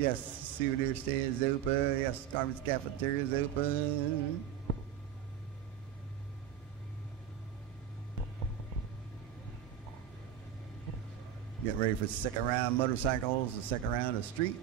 Yes, souvenir stand is open. Yes, Starbucks cafeteria is open. Getting ready for the second round motorcycles, the second round of street.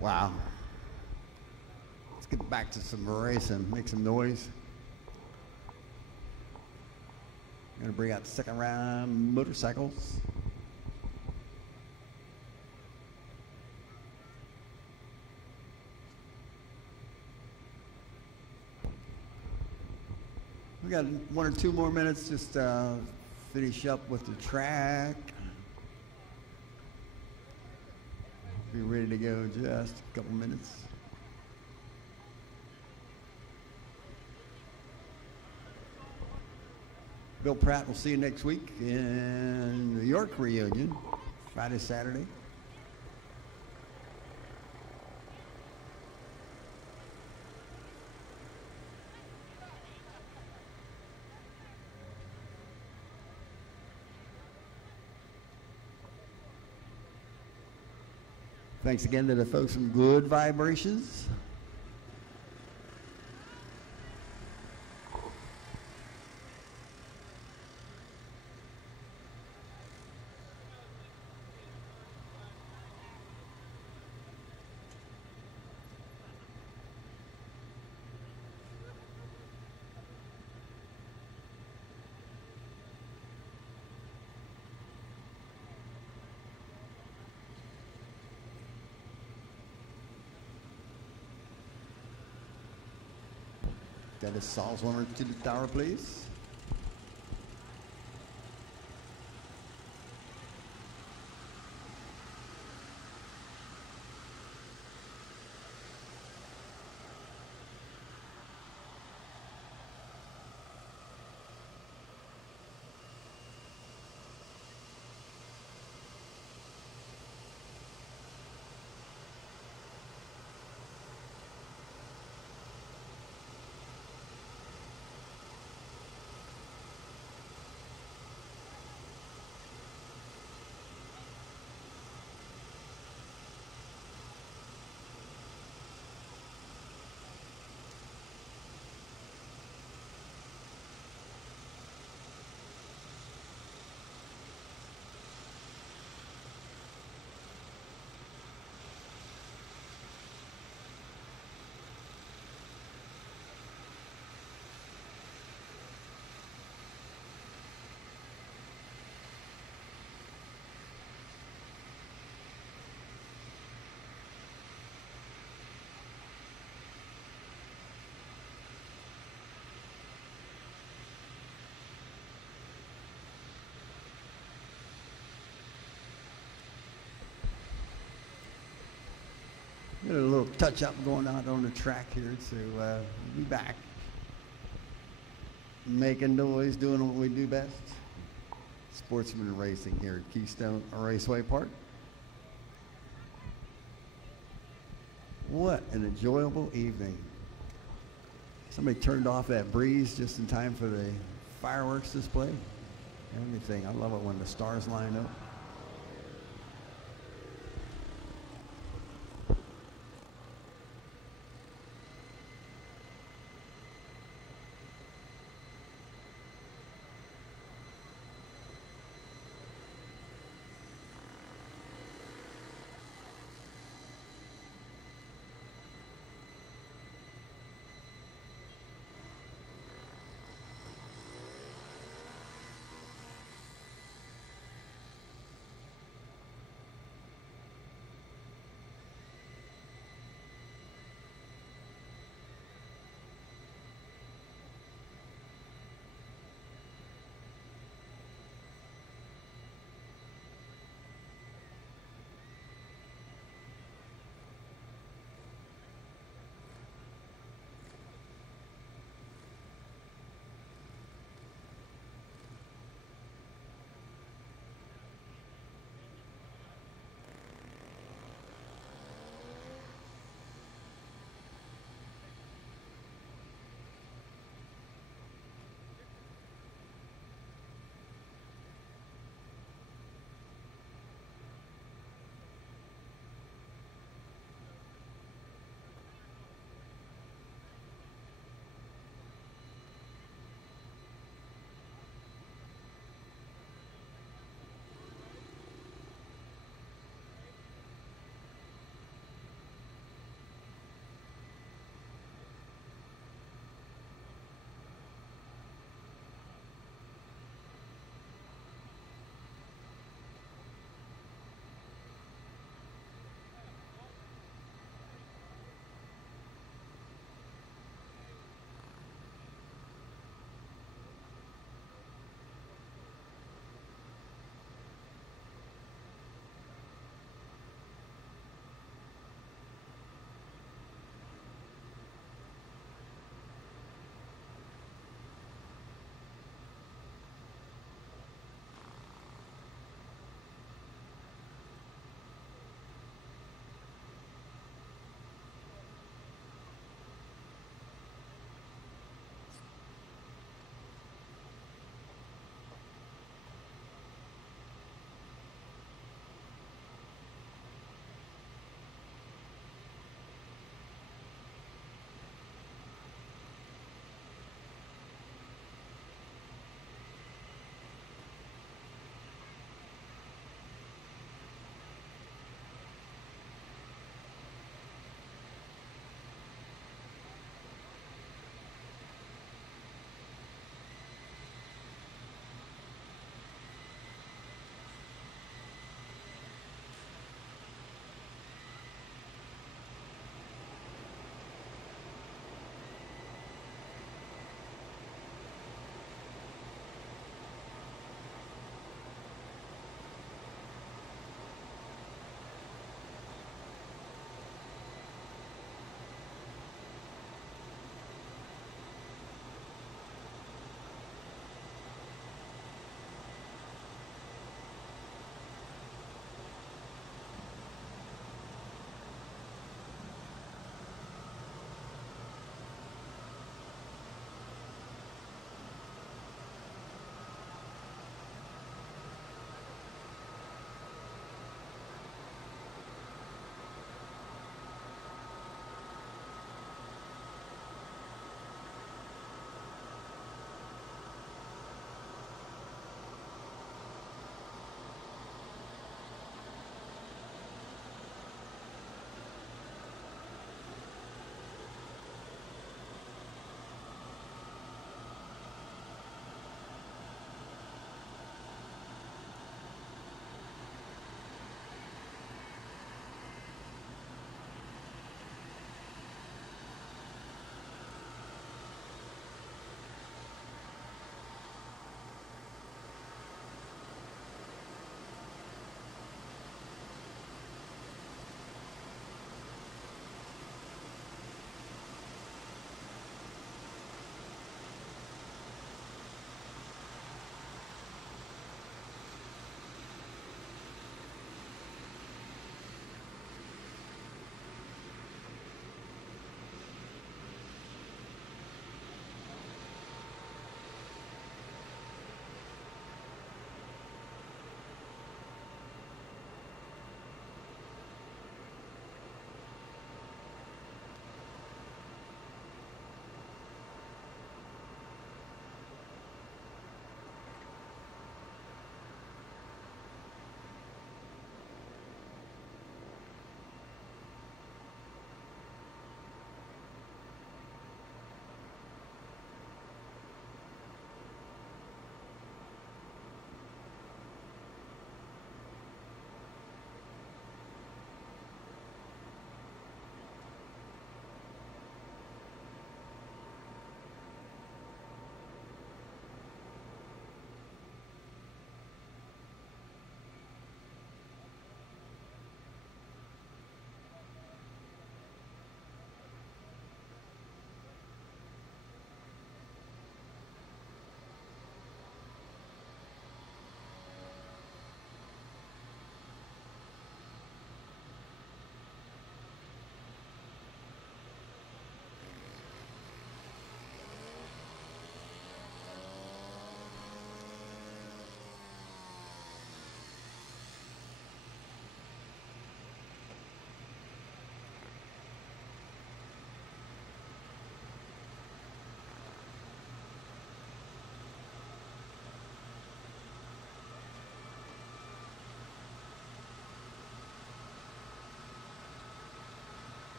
Wow. Let's get back to some racing, make some noise. I'm gonna bring out the second round motorcycles. We got 1 or 2 more minutes just finish up with the track. Be ready to go just a couple minutes. Bill Pratt, we'll see you next week in the York reunion, Friday, Saturday. Thanks again to the folks from Good Vibrations. Dennis Salzwarmer to the tower, please. Got a little touch-up going on the track here, so we'll be back. Making noise, doing what we do best. Sportsman racing here at Keystone Raceway Park. What an enjoyable evening. Somebody turned off that breeze just in time for the fireworks display. Everything. I love it when the stars line up.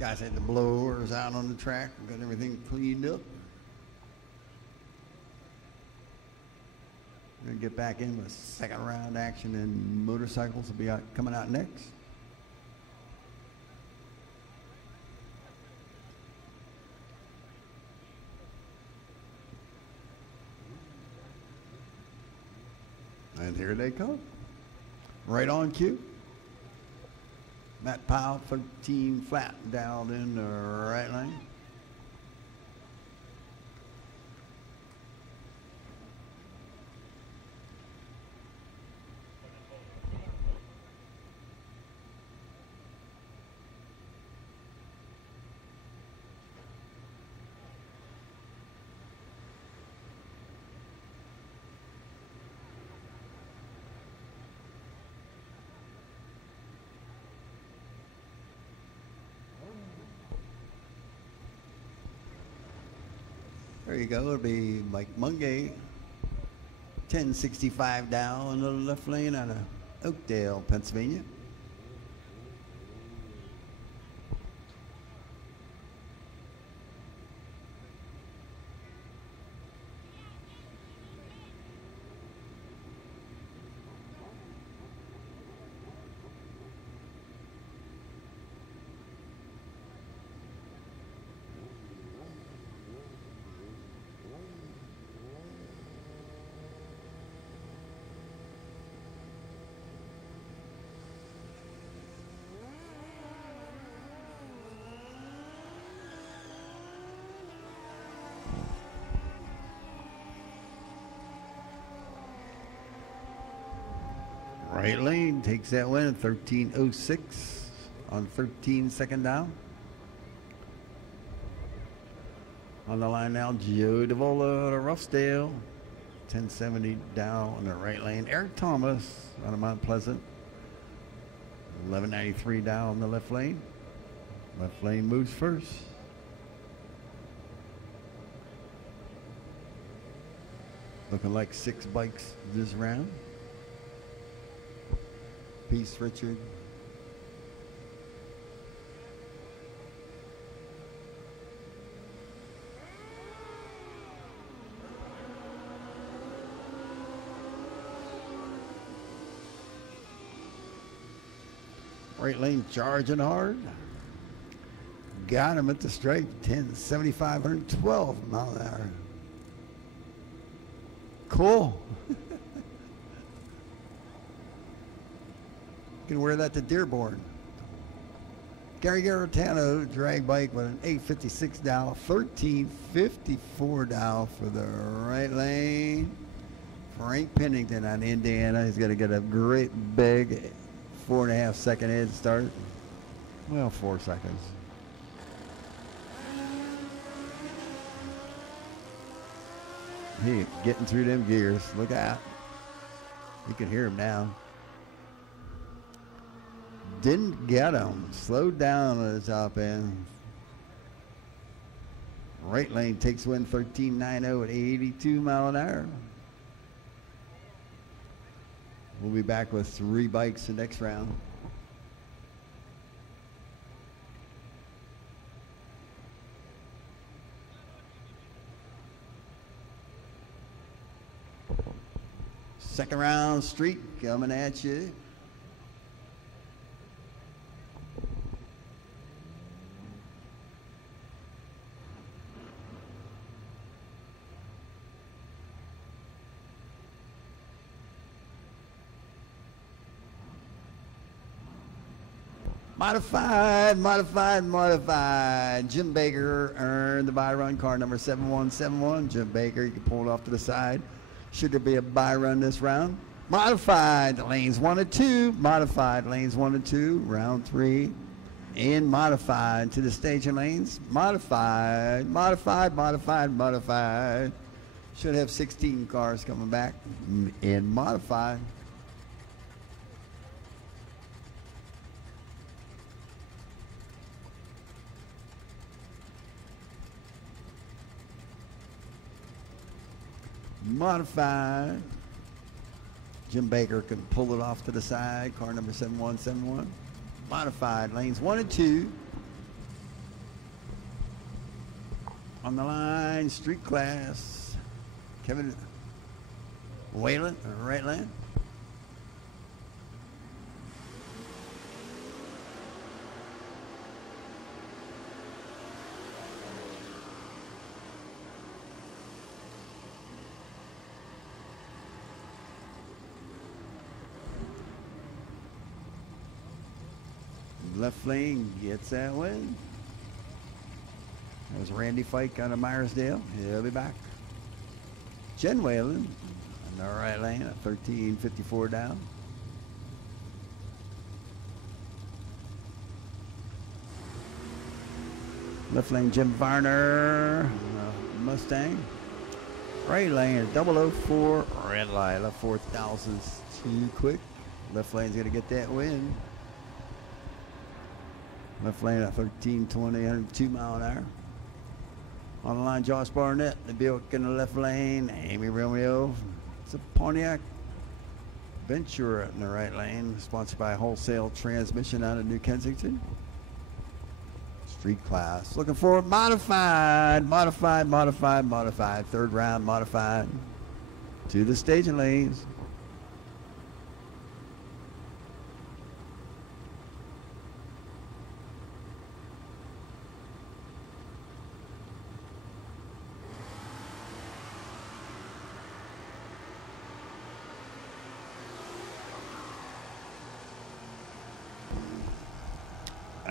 Guys had the blowers out on the track, got everything cleaned up. We're gonna get back in with second round action, and motorcycles will be coming out next. And here they come. Right on cue. Matt Powell, 13 flat, down in the right lane. There you go. It'll be Mike Mungay, 1065 down in the left lane out of Oakdale, Pennsylvania. Right lane takes that win at 13:06 on 13 second down. On the line now, Joe DeVola to Roughdale, 1070 down on the right lane. Eric Thomas out of Mount Pleasant, 1193 down on the left lane. Left lane moves first. Looking like 6 bikes this round. Peace, Richard. Right lane charging hard. Got him at the stripe, 1075, 112 mile an hour. Cool. Can wear that to Dearborn. Gary Garitano drag bike with an 856 dial, 1354 dial for the right lane. Frank Pennington on Indiana. He's going to get a great big 4.5 second head start. Well, 4 seconds. He getting through them gears. Look out. You can hear him now. Didn't get him. Slowed down at the top end. Right lane takes win 13.90 at 82 mile an hour. We'll be back with 3 bikes the next round. Second round street coming at you. Modified. Jim Baker earned the buy run, car number 7171. Jim Baker, you can pull it off to the side. Should there be a buy run this round? Modified, lanes 1 and 2. Modified, lanes 1 and 2. Round 3. And modified to the staging lanes. Modified. Should have 16 cars coming back in modified. Modified. Jim Baker can pull it off to the side. Car number 7171. Modified. Lanes 1 and 2. On the line, street class. Kevin Whalen, right lane. Left lane gets that win. That was Randy Fike out of Myersdale. He'll be back. Jen Whalen on the right lane at 13:54 down. Left lane Jim Varner, Mustang. Right lane at 004, red light, left 4,000 too quick. Left lane's gonna get that win. Left lane at 13:20, 102 mile an hour. On the line, Josh Barnett, the Buick in the left lane. Amy Romeo, it's a Pontiac Ventura in the right lane, sponsored by Wholesale Transmission out of New Kensington. Street class, looking for modified. Third round modified to the staging lanes.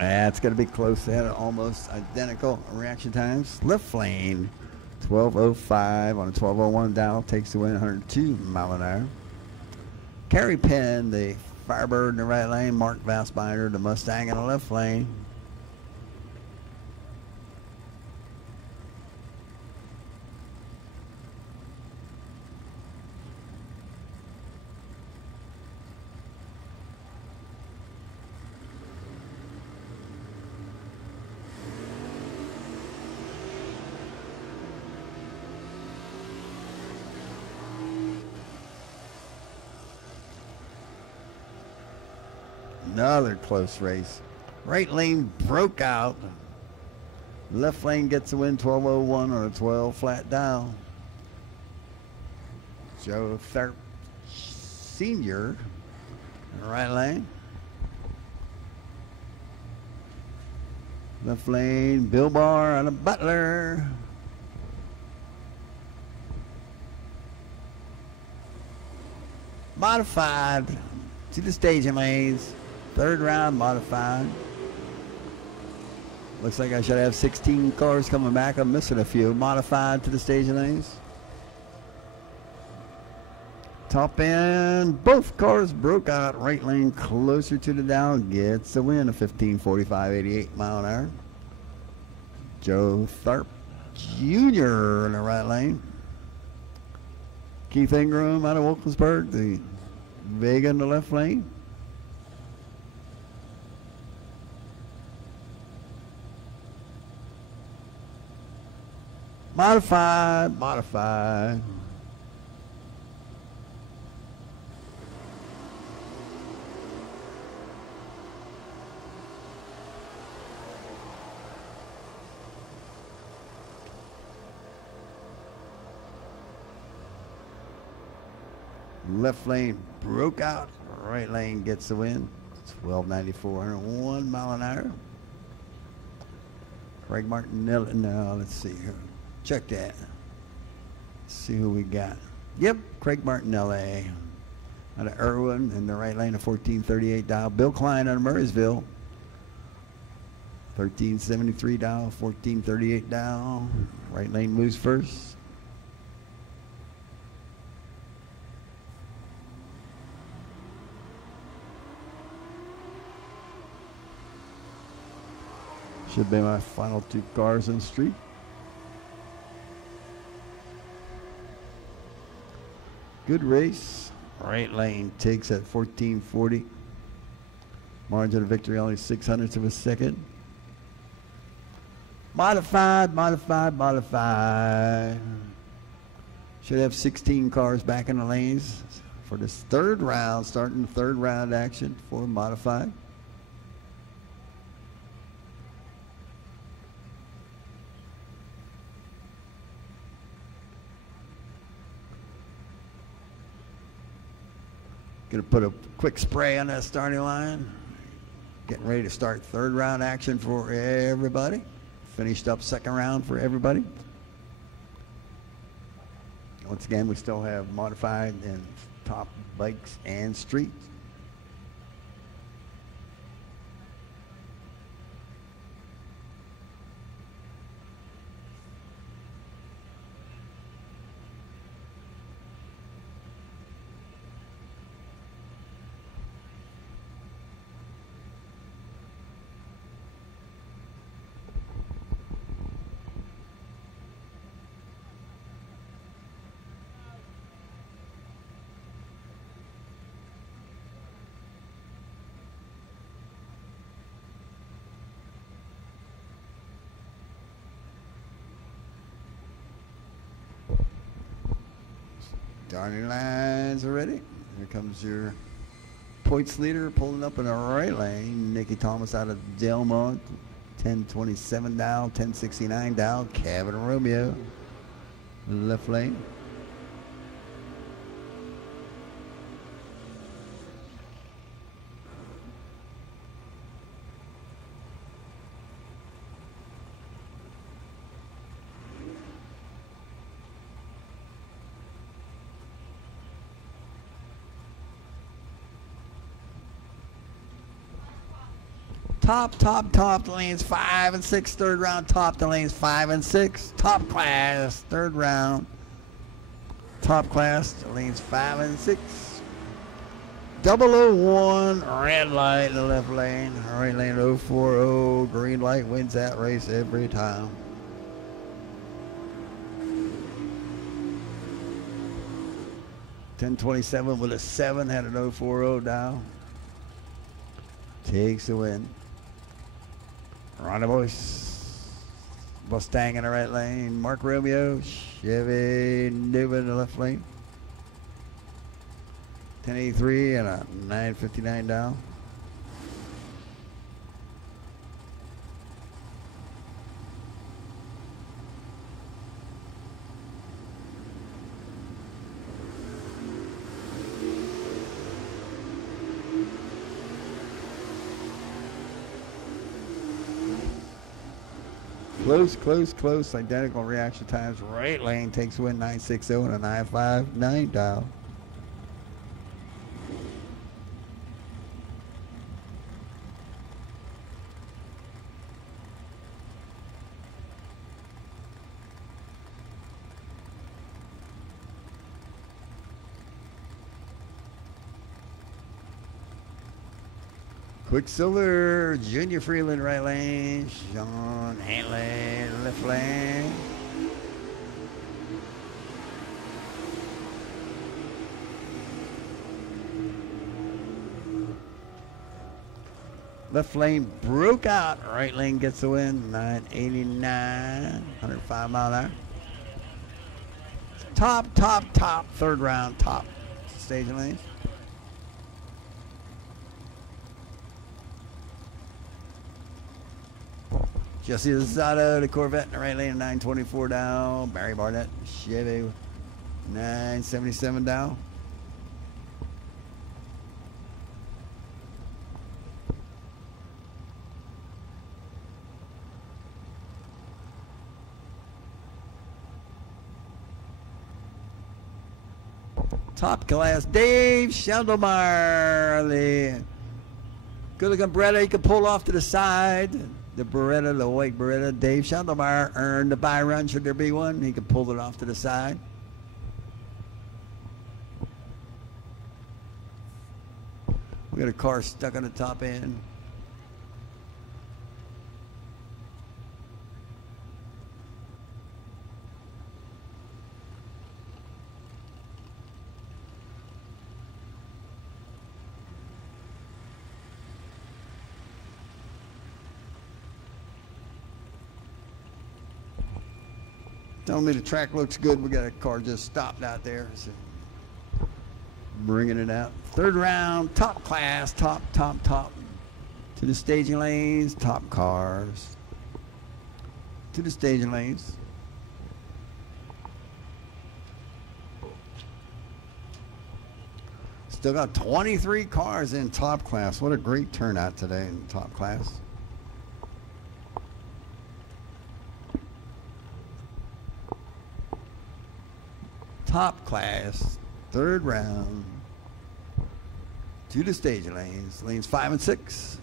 It's going to be close. They had almost identical reaction times. Left lane, 12:05 on a 12:01 dial, takes the win, 102 mile an hour. Kerry Penn, the Firebird in the right lane. Mark Vassbinder, the Mustang in the left lane. Another close race. Right lane broke out. Left lane gets the win, 12:01 on a 12 flat dial. Joe Tharp Sr. in the right lane. Left lane, Bill Barr and a Butler. Modified to the staging lanes. Third round modified. Looks like I should have 16 cars coming back. I'm missing a few. Modified to the staging lanes. Top end, both cars broke out. Right lane closer to the down, gets the win, a 15:45, 88 mile an hour. Joe Tharp Jr. in the right lane. Keith Ingram out of Wilkinsburg, the Vega in the left lane. Modified. Left lane broke out. Right lane gets the win. 12:94, 101 mile an hour. Craig Martinelli. Now let's see here. Check that. Let's see who we got. Yep, Craig Martinelli out of Irwin in the right lane of 14:38 dial. Bill Klein out of Murraysville. 13:73 dial, 14:38 dial. Right lane moves first. Should be my final two cars in the street. Good race. Right lane takes at 14:40. Margin of victory only 0.06 of a second. Modified. Should have 16 cars back in the lanes for this third round, starting the third round action for modified. Gonna put a quick spray on that starting line. Getting ready to start third round action for everybody. Finished up second round for everybody. Once again, we still have modified and top bikes and street. Starting lines are ready. Here comes your points leader pulling up in the right lane. Nicky Thomas out of Delmont. 1027 Dow, 1069 Dow. Kevin Romeo, left lane. Top, the lanes 5 and 6, third round, top, the lanes 5 and 6, top class, third round, top class, the lanes 5 and 6, 001, red light in the left lane, right lane 040, green light wins that race every time. .1027 with a 7, had an 040 down, takes the win. Ronda Boyce, Mustang in the right lane. Mark Romeo, Chevy Newman in the left lane. 1083 and a 959 down. Close. Identical reaction times. Right lane takes win 960 and a 959 down. Quicksilver, Junior Freeland right lane, Sean Hanley left lane. Left lane broke out, right lane gets the win, 989, 105 mile an hour. Top, third round, top staging lanes. Jesse Lozado, the Corvette in the right lane, 924 down. Barry Barnett, Chevy, 977 down. Top class, Dave Schandelmeyer, the good-looking Beretta. He can pull off to the side. The Beretta, the white Beretta, Dave Schandelmeyer earned the buy run should there be one. He can pull it off to the side. We got a car stuck on the top end. Telling me the track looks good. We got a car just stopped out there. So bringing it out. Third round, top class, top. To the staging lanes, top cars. To the staging lanes. Still got 23 cars in top class. What a great turnout today in top class. Top class, third round. To the stage lanes, lanes 5 and 6.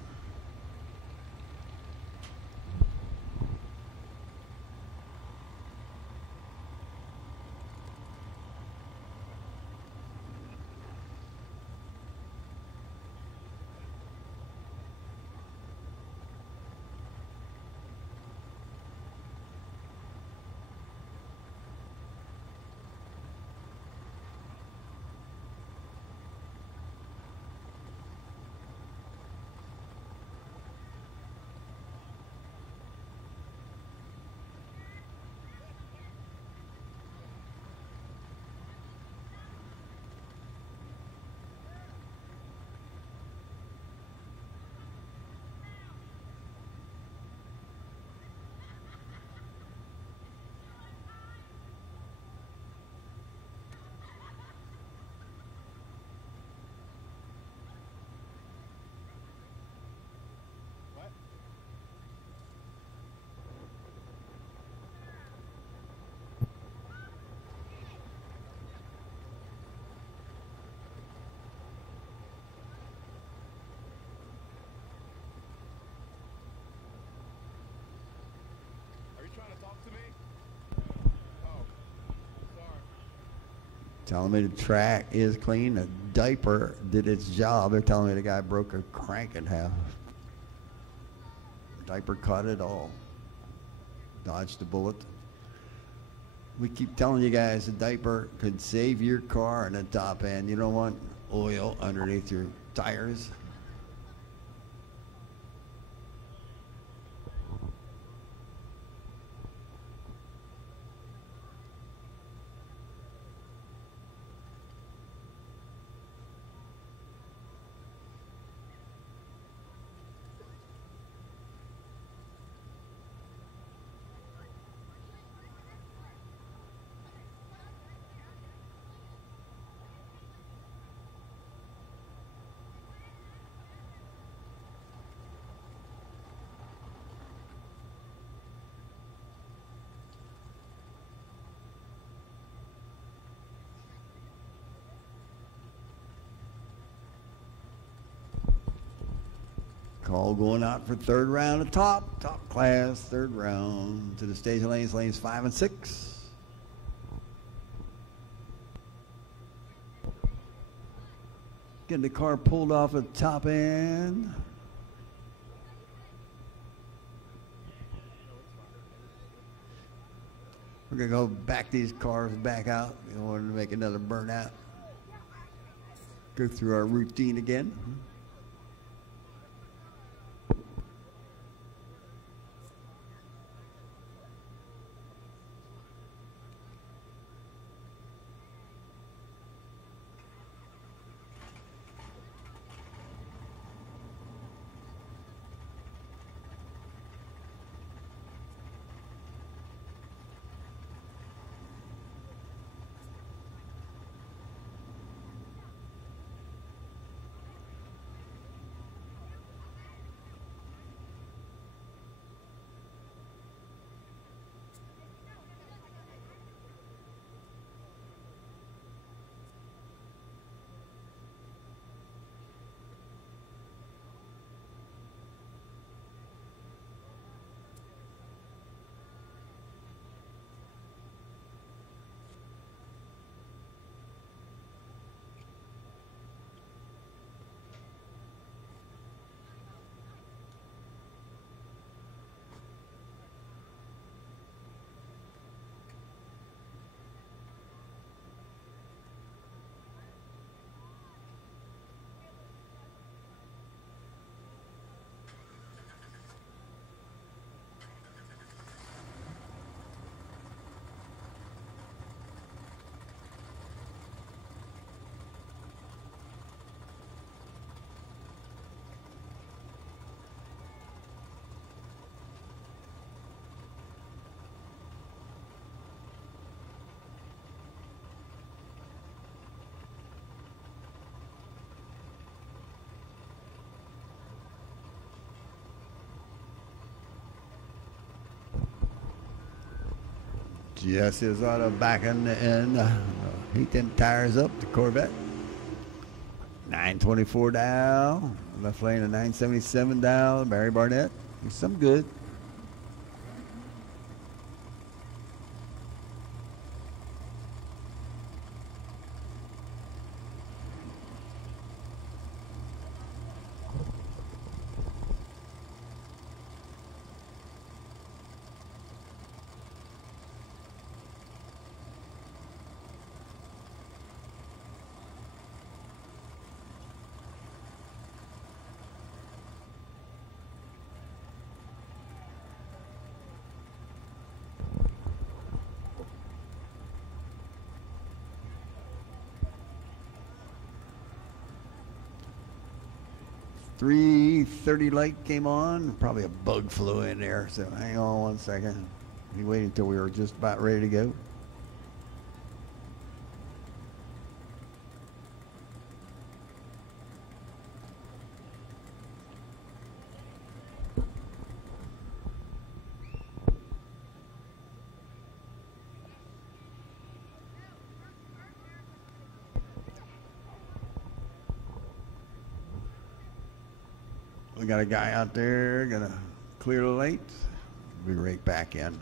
Telling me the track is clean. The diaper did its job. They're telling me the guy broke a crank in half. Diaper caught it all. Dodged the bullet. We keep telling you guys the diaper could save your car in the top end. You don't want oil underneath your tires. Call going out for third round of top class, third round to the stage lanes, lanes 5 and 6. Getting the car pulled off at the top end. We're gonna go back these cars back out. We don't want to make another burnout. Go through our routine again. Yes, is auto back in the end. Heat them tires up, the Corvette. 924 down. Left lane a 977 down. Barry Barnett. He's some good. .330 light came on. Probably a bug flew in there. So hang on 1 second. We waited until we were just about ready to go. We got a guy out there gonna clear the late. Be right back in.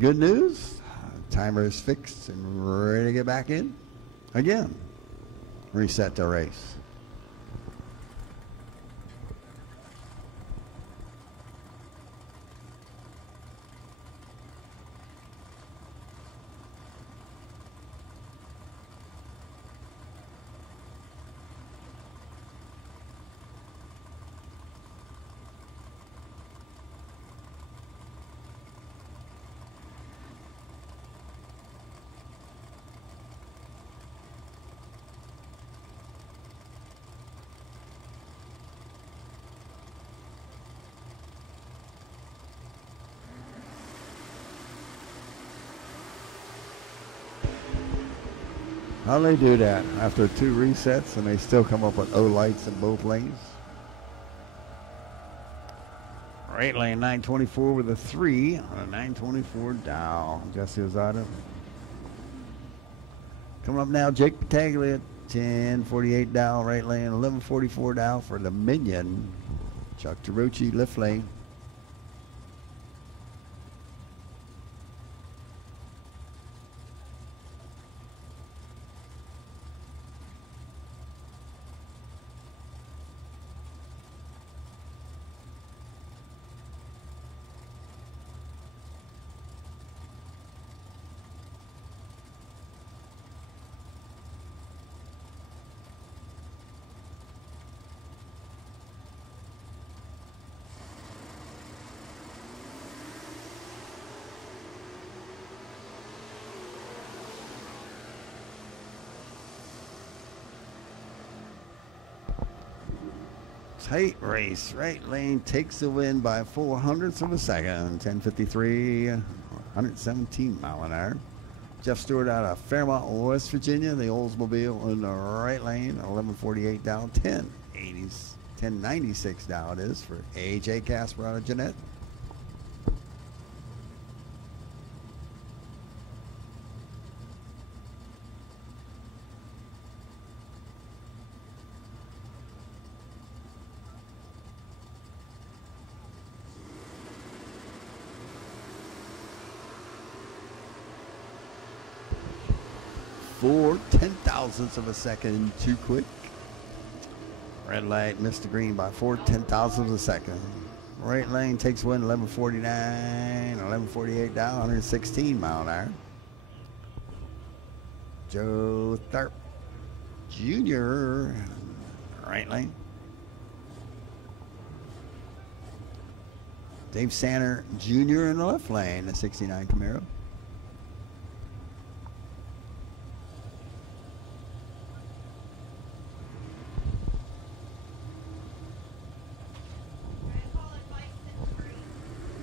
Good news, timer is fixed and ready to get back in. Again, reset the race. How do they do that after 2 resets and they still come up with O lights in both lanes? Right lane 924 with a 3 on a 924 Dow. Jesse Ozado. Coming up now, Jake Battaglia, 1048 Dow, right lane, 1144 Dow for the Minion. Chuck Tarucci, left lane. Tight race. Right lane takes the win by 0.04 of a second. 10:53, 117 mile an hour. Jeff Stewart out of Fairmont, West Virginia. The Oldsmobile in the right lane. 11:48 down. 10:96 down it is for AJ Casper out of Jeanette. 4/10,000ths of a second too quick. Red light missed the green by 4/10,000ths of a second. Right lane takes win 11:49, 11:48 down, 116 mile an hour. Joe Tharp Jr. right lane. Dave Sanner Jr. in the left lane, the 69 Camaro.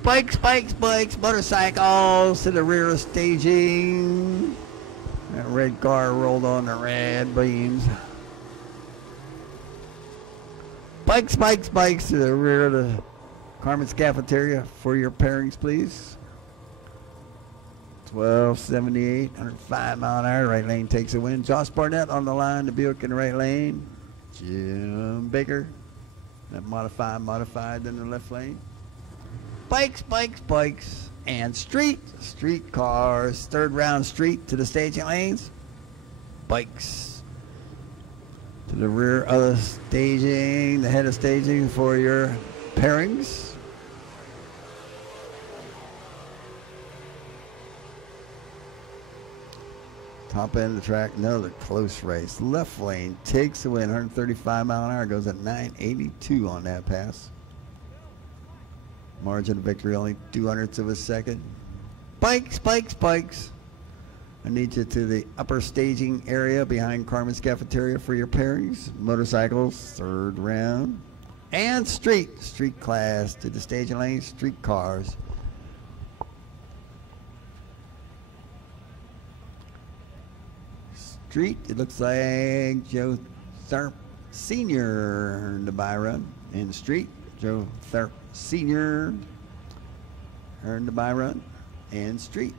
Bikes, motorcycles to the rear of staging. That red car rolled on the red beams. Bikes to the rear of the Carmen's Cafeteria for your pairings, please. 1278, 105 mile an hour. Right lane takes a win. Josh Barnett on the line. The Buick in the right lane. Jim Baker. That modified in the left lane. Bikes, and street cars. Third round street to the staging lanes. Bikes to the rear of the staging, the head of staging for your pairings. Top end of the track, another close race. Left lane takes the win, 135 mile an hour, goes at 982 on that pass. Margin of victory only 2/100ths of a second. Bikes. I need you to the upper staging area behind Carmen's Cafeteria for your pairings. Motorcycles, third round. And street class to the staging lane, street cars. Street, it looks like Joe Tharp Sr. earned the buy run. In the street, Joe Tharp Sr. earned the buy run. And street.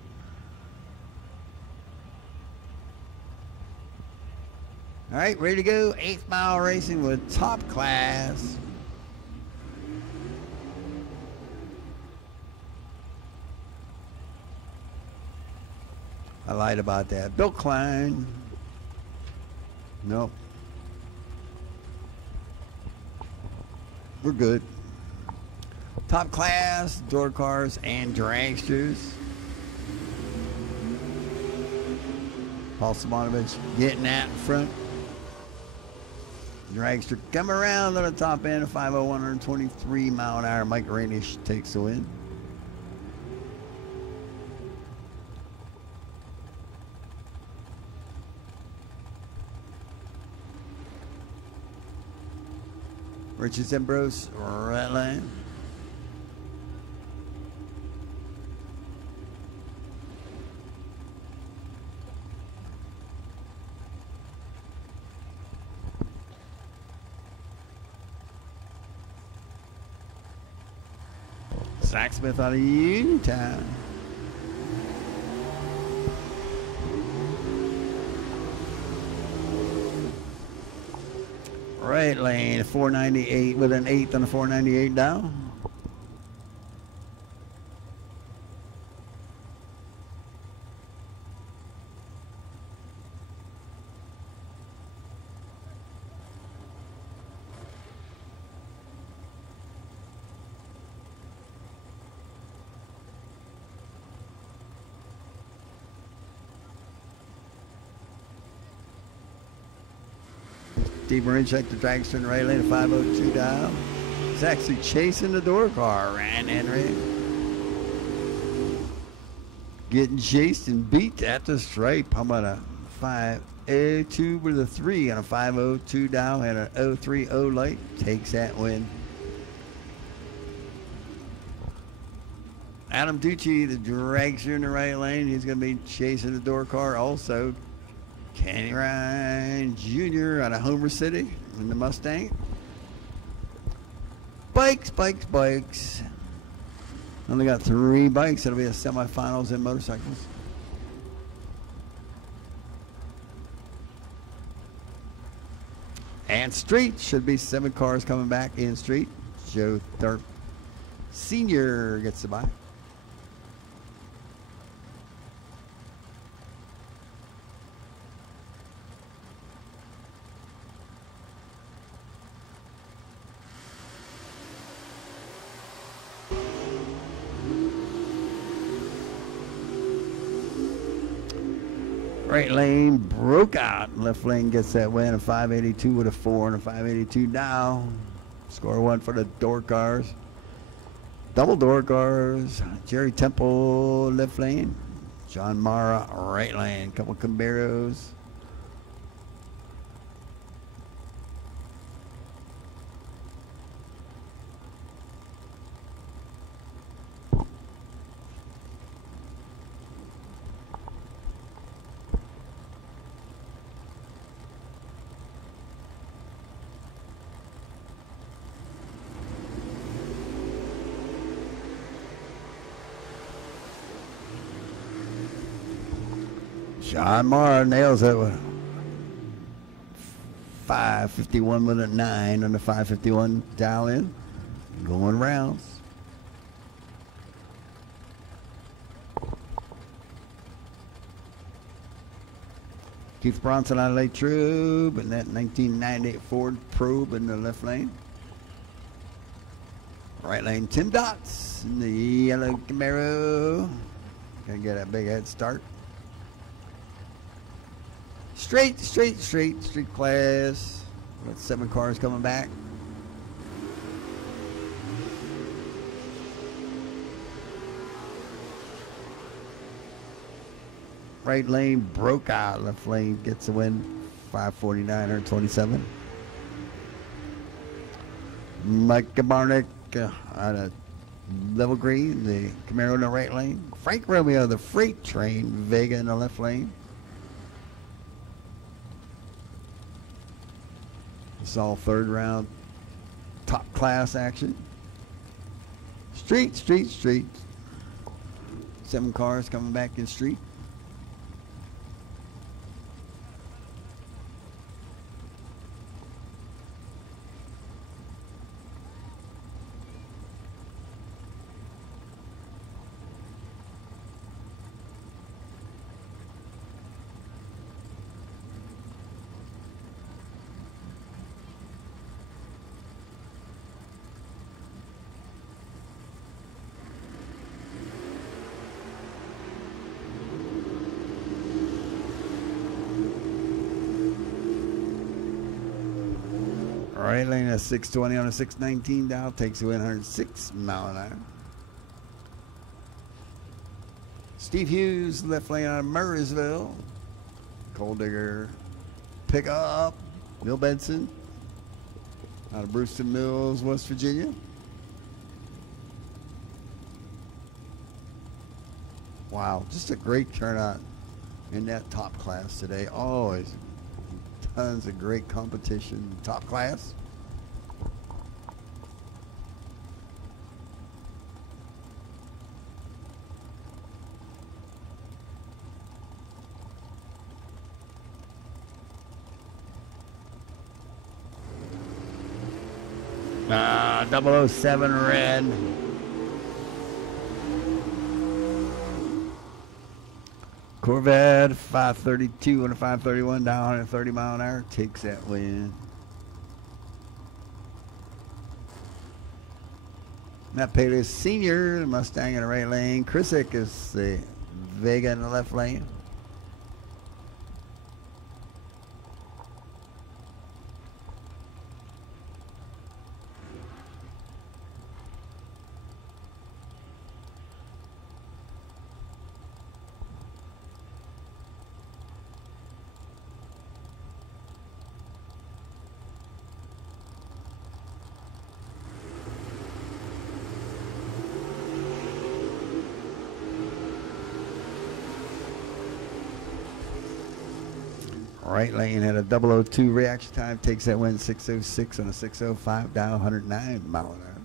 All right, ready to go. 8th mile racing with top class. I lied about that. Bill Klein. Nope. We're good. Top class, door cars, and dragsters. Paul Simonovich getting that in front. Dragster come around on the top end of 501, 123 mile an hour. Mike Rainish takes the win. Richard Ambrose, right lane. Zach Smith out of Uniontown. Right lane, 498 with an 8th on the 498 down. Steve Marinchek, the dragster in the right lane, a 502 dial. He's actually chasing the door car, Ryan Henry. Getting chased and beat at the stripe. How about a 502 with a 3 on a 502 dial and an 030 light? Takes that win. Adam Ducci, the dragster in the right lane. He's going to be chasing the door car also. Kenny Ryan Jr. out of Homer City in the Mustang. Bikes. Only got 3 bikes. It'll be a semifinals in motorcycles. And street should be 7 cars coming back in street. Joe Tharp Sr. gets the bye. Right lane broke out. Left lane gets that win. A 582 with a 4 and a 582 down. Score 1 for the door cars. Double door cars. Jerry Temple left lane. John Mara right lane. Couple Camaros. John Mara nails it with 551 with a 9 on the 551 dial in. Going rounds. Keith Bronson out of Lake Trube and that 1998 Ford Probe in the left lane. Right lane, Tim Dots in the yellow Camaro. Gonna get a big head start. Street class. Got 7 cars coming back. Right lane broke out. Left lane gets the win. 549, 127. Mike Gabarnik out of Level Green, the Camaro in the right lane. Frank Romeo, the freight train, Vega in the left lane. It's all third round top class action. Street. 7 cars coming back in street. Right lane at 620 on a 619 dial takes away 106 mile an hour. Steve Hughes left lane out of Murraysville. Coal Digger pick up. Bill Benson out of Brewston Mills, West Virginia. Wow, just a great turnout in that top class today. Always tons of great competition. Top class. Ah, 007 red. Corvette 532 and a 531 down 130 mile an hour takes that win. Matt Palis Sr., the Mustang in the right lane. Chrisick is the Vega in the left lane. Right lane had a 002 reaction time, takes that win 606 on a 605 down 109 mile an hour.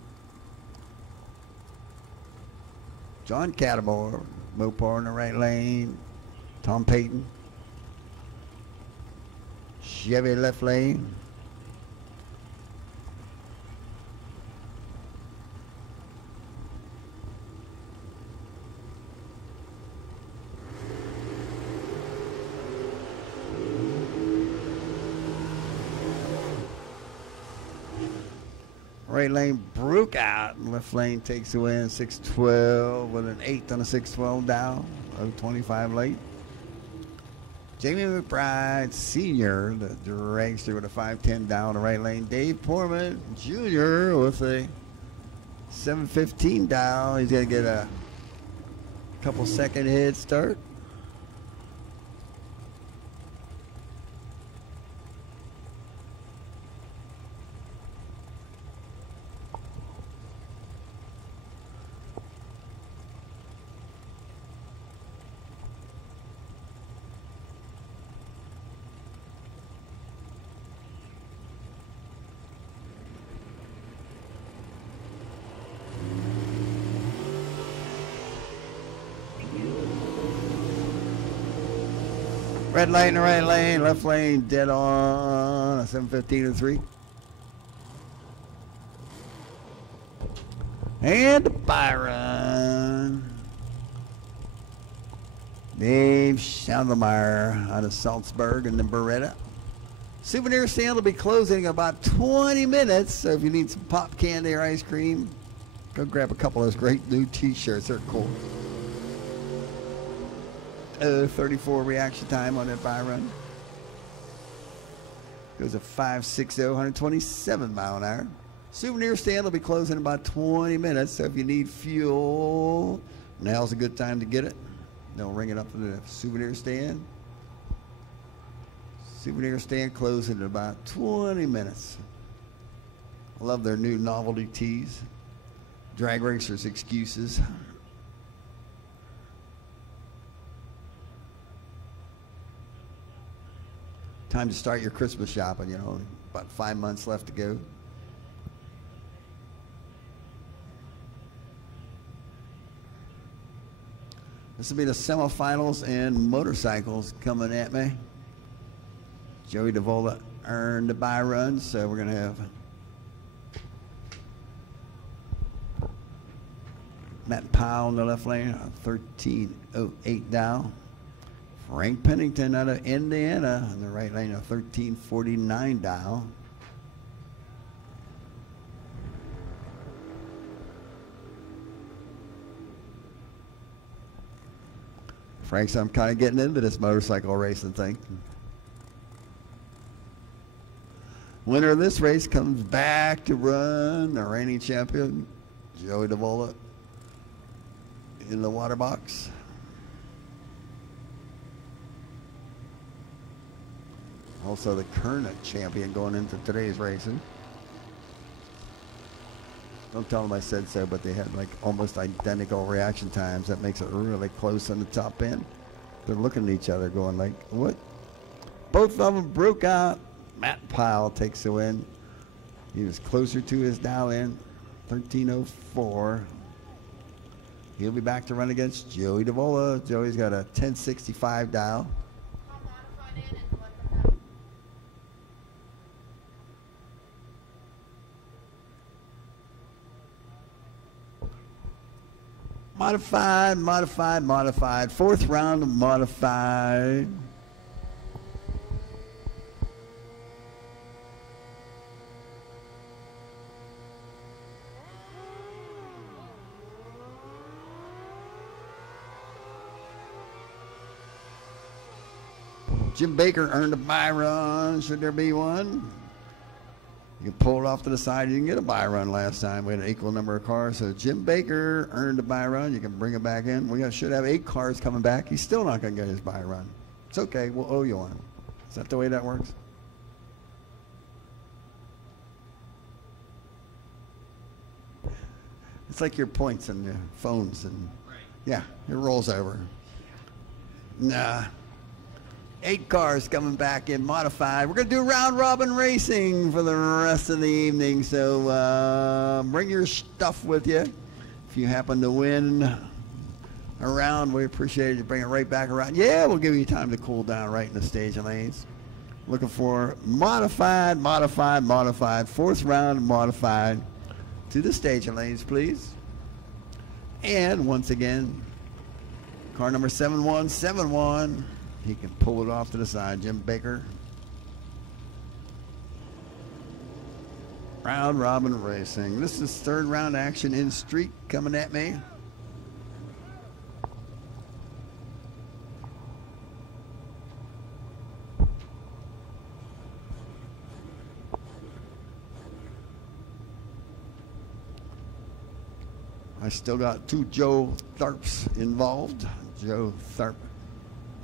John Cattermore, Mopar in the right lane. Tom Payton. Chevy left lane. Right lane broke out. Left lane takes the win 612 with an 8 on a 612 down. 25 late. Jamie McBride, Sr., the dragster with a 510 down the right lane. Dave Poorman, Jr. with a 715 down. He's going to get a couple second head start. Red light in the right lane, left lane dead on, a 715 and 3. And Byron. Dave Schandelmeyer out of Salzburg and the Beretta. Souvenir stand will be closing in about 20 minutes, so if you need some pop candy or ice cream, go grab a couple of those great new t-shirts. They're cool. 34 reaction time on that Byron. Goes a 560, 127 mile an hour. Souvenir stand will be closing in about 20 minutes, so if you need fuel, now's a good time to get it. They'll ring it up to the souvenir stand. Souvenir stand closing in about 20 minutes. I love their new novelty tees. Drag racers excuses. Time to start your Christmas shopping, you know, about 5 months left to go. This will be the semifinals and motorcycles coming at me. Joey DeVola earned the bye run, so we're going to have Matt Powell in the left lane, 13.08 down. Frank Pennington out of Indiana in the right lane, a 13.49 down. Frank's, I'm kind of getting into this motorcycle racing thing. Winner of this race comes back to run the reigning champion, Joey DeVola, in the water box. Also the current champion going into today's racing. Don't tell them I said so, but they had like almost identical reaction times. That makes it really close on the top end. They're looking at each other going like, what? Both of them broke out. Matt Powell takes the win. He was closer to his dial in, 13.04. He'll be back to run against Joey DeVola. Joey's got a 10.65 dial. Modified, modified, modified. Fourth round of modified. Jim Baker earned a bye run. Should there be one? You can pull it off to the side. You can get a bye run last time. We had an equal number of cars. So Jim Baker earned a bye run. You can bring it back in. We should have 8 cars coming back. He's still not going to get his bye run. It's okay. We'll owe you one. Is that the way that works? It's like your points and your phones. And yeah, it rolls over. Nah. 8 cars coming back in modified. We're going to do round robin racing for the rest of the evening. So bring your stuff with you. If you happen to win a round, we appreciate it. You bring it right back around. Yeah, we'll give you time to cool down right in the stage lanes. Looking for modified, modified, modified. 4th round modified to the stage lanes, please. And once again, car number 7171. He can pull it off to the side. Jim Baker. Round robin racing. This is 3rd round action in street coming at me. I still got 2 Joe Tharps involved. Joe Tharp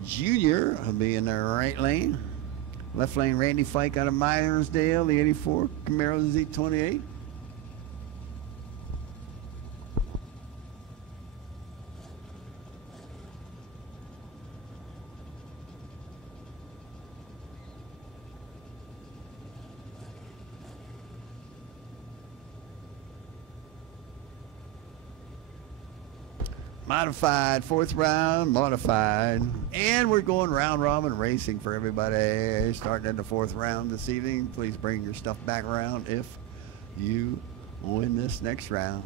Jr. will be in the right lane. Left lane, Randy Fike out of Myersdale, the 84 Camaro Z28. Modified, 4th round, modified. And we're going round robin racing for everybody. Starting in the 4th round this evening. Please bring your stuff back around if you win this next round.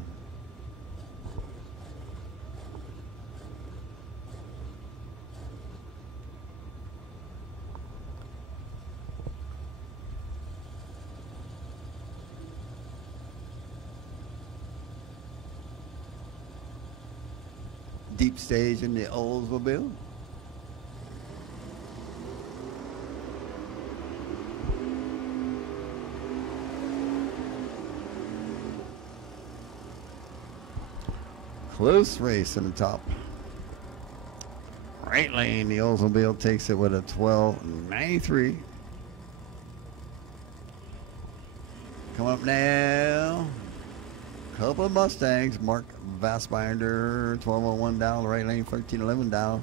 Deep stage in the Oldsmobile. Close race in the top. Right lane, the Oldsmobile takes it with a 12.93. Come up now. Couple of Mustangs. Mark Vassbinder, 12.01 down. Right lane, 13.11 down.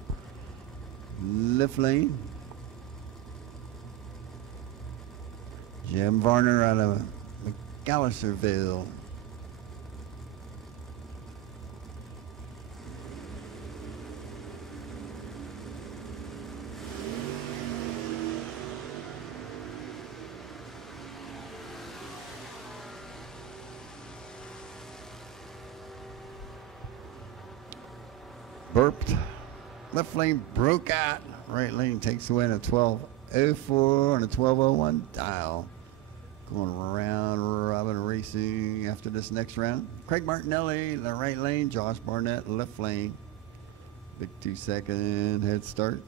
Left lane. Jim Varner out of McAllisterville. Burped. Left lane broke out. Right lane takes away a 12.04 and a 12.01 dial. Going round robin racing after this next round. Craig Martinelli in the right lane. Josh Barnett left lane. Big 2-second head start.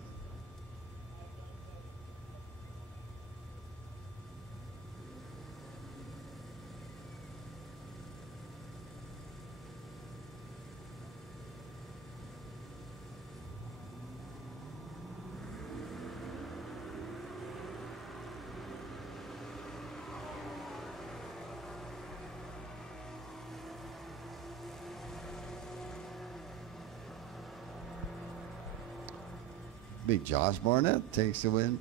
Big Josh Barnett takes the win,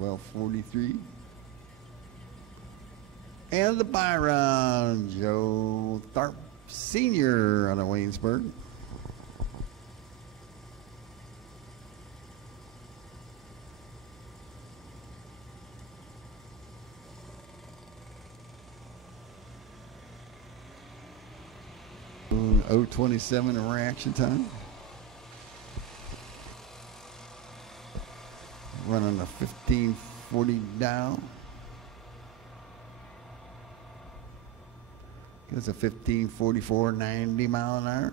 12.43. And the Byron, Joe Tharp Sr. out of Waynesburg. .027 reaction time. Running a 1540 down. It's a 1544, 90 mile an hour.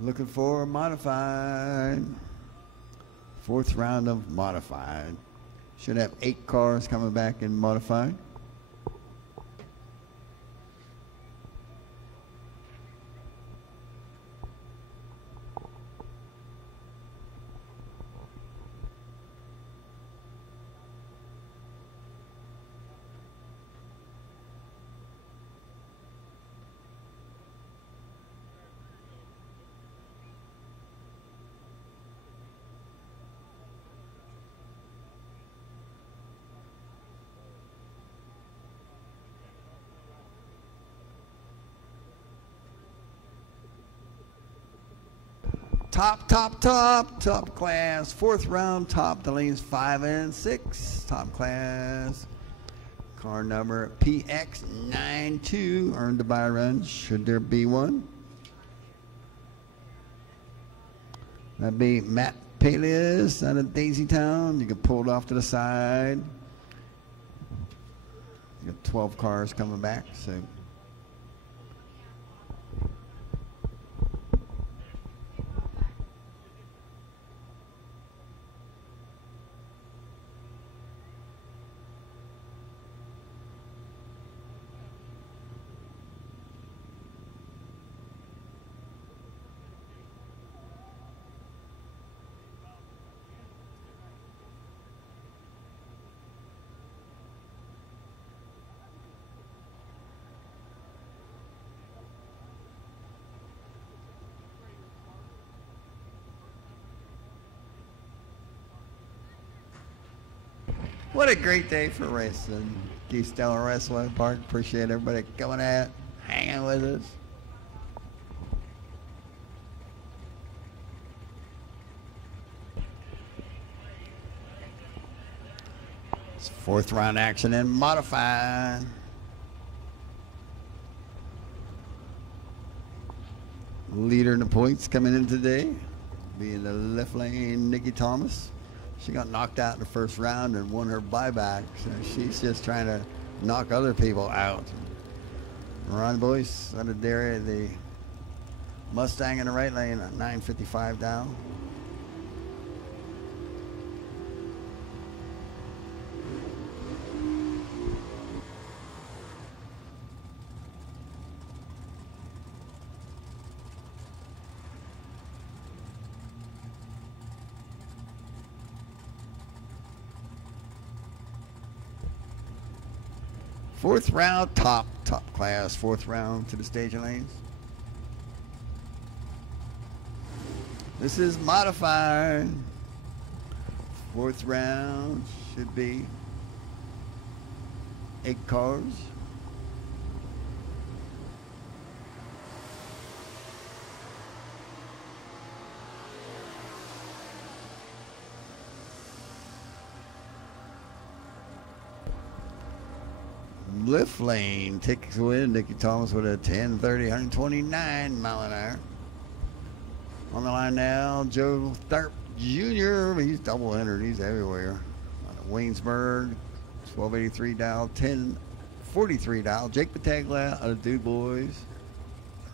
Looking for a modified. 4th round of modified. Should have 8 cars coming back in modified. Top class, 4th round, top the lanes 5 and 6. Top class, car number PX92, earned the buy run, should there be one. That'd be Matt Peleus out of Daisy Town. You can pull it off to the side. You got 12 cars coming back, so. What a great day for racing. Keystone Raceway Park. Appreciate everybody coming out, hanging with us. It's fourth round action in modified. Leader in the points coming in today, being the left lane, Nikki Thomas. She got knocked out in the first round and won her buyback. So she's just trying to knock other people out. Ron Boyce out of Derry, the Mustang in the right lane at 9:55 down. Fourth round, top class. Fourth round to the staging lanes. This is modified. Fourth round should be 8 cars. Lift lane takes away Nikki Thomas with a 1030, 129 mile an hour. On the line now, Joe Tharp Jr. He's double entered. He's everywhere. Out of Waynesburg, 1283 dial, 1043 dial. Jake Pataglia out of Du Bois,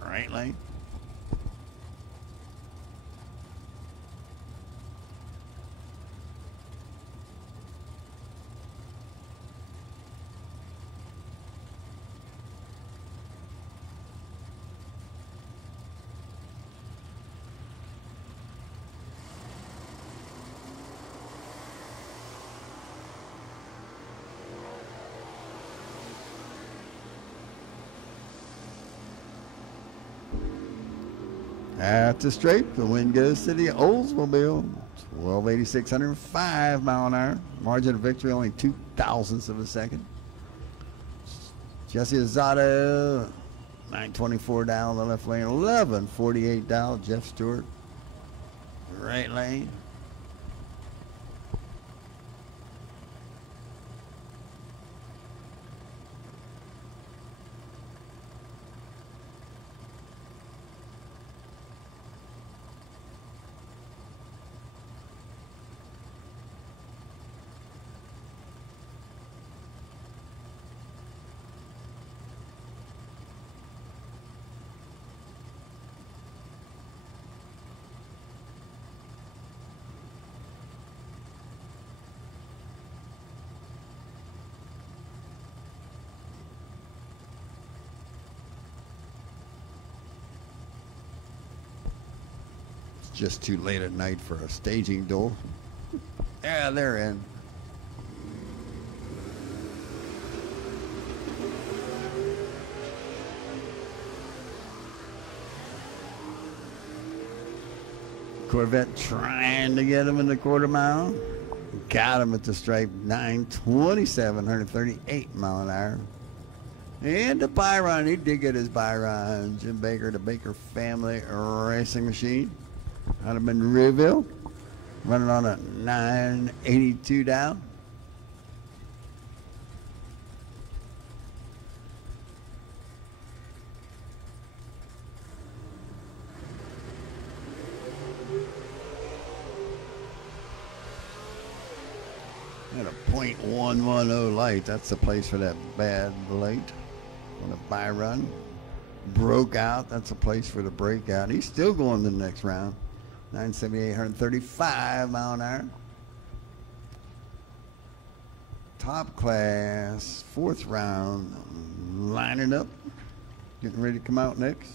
right lane. At the straight, the wind goes to the Oldsmobile. 1286, 105 mile an hour. Margin of victory only 0.02 of a second. Jesse Azado, 924 down the left lane, 1148 down. Jeff Stewart, right lane. Just too late at night for a staging duel. Yeah, they're in. Corvette trying to get him in the quarter mile. Got him at the stripe, 927, 138 mile an hour. And the Byron, he did get his Byron. Jim Baker, the Baker family racing machine. Out of Monroeville, running on a 982 down. Got a .110 light. That's the place for that bad light. On a Byron. Broke out. That's a place for the breakout. He's still going to the next round. 978, 135 mile an hour. Top class, fourth round, lining up, getting ready to come out next.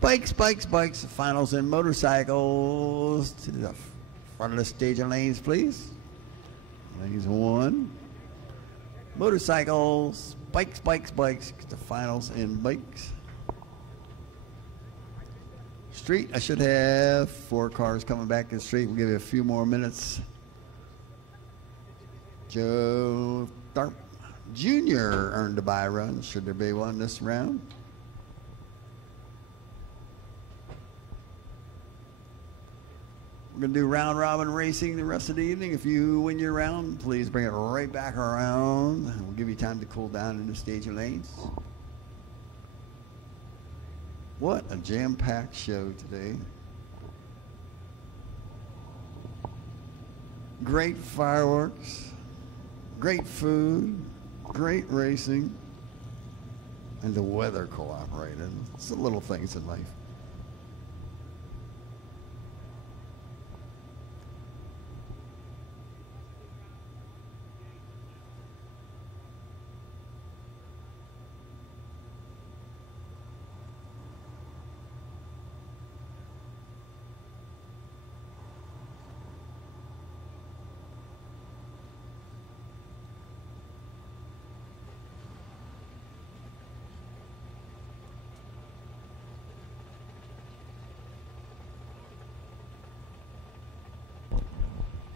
Bikes, bikes, bikes. Finals in motorcycles to the front of the staging lanes, please. Lanes 1. Motorcycles, bikes, bikes, bikes. The finals in bikes. Street, I should have 4 cars coming back to the street. We'll give you a few more minutes. Joe Tharp Jr. earned a bye run. Should there be one this round? We're going to do round robin racing the rest of the evening. If you win your round, please bring it right back around. We'll give you time to cool down in the staging lanes. What a jam-packed show today. Great fireworks, great food, great racing, and the weather cooperated. It's the little things in life.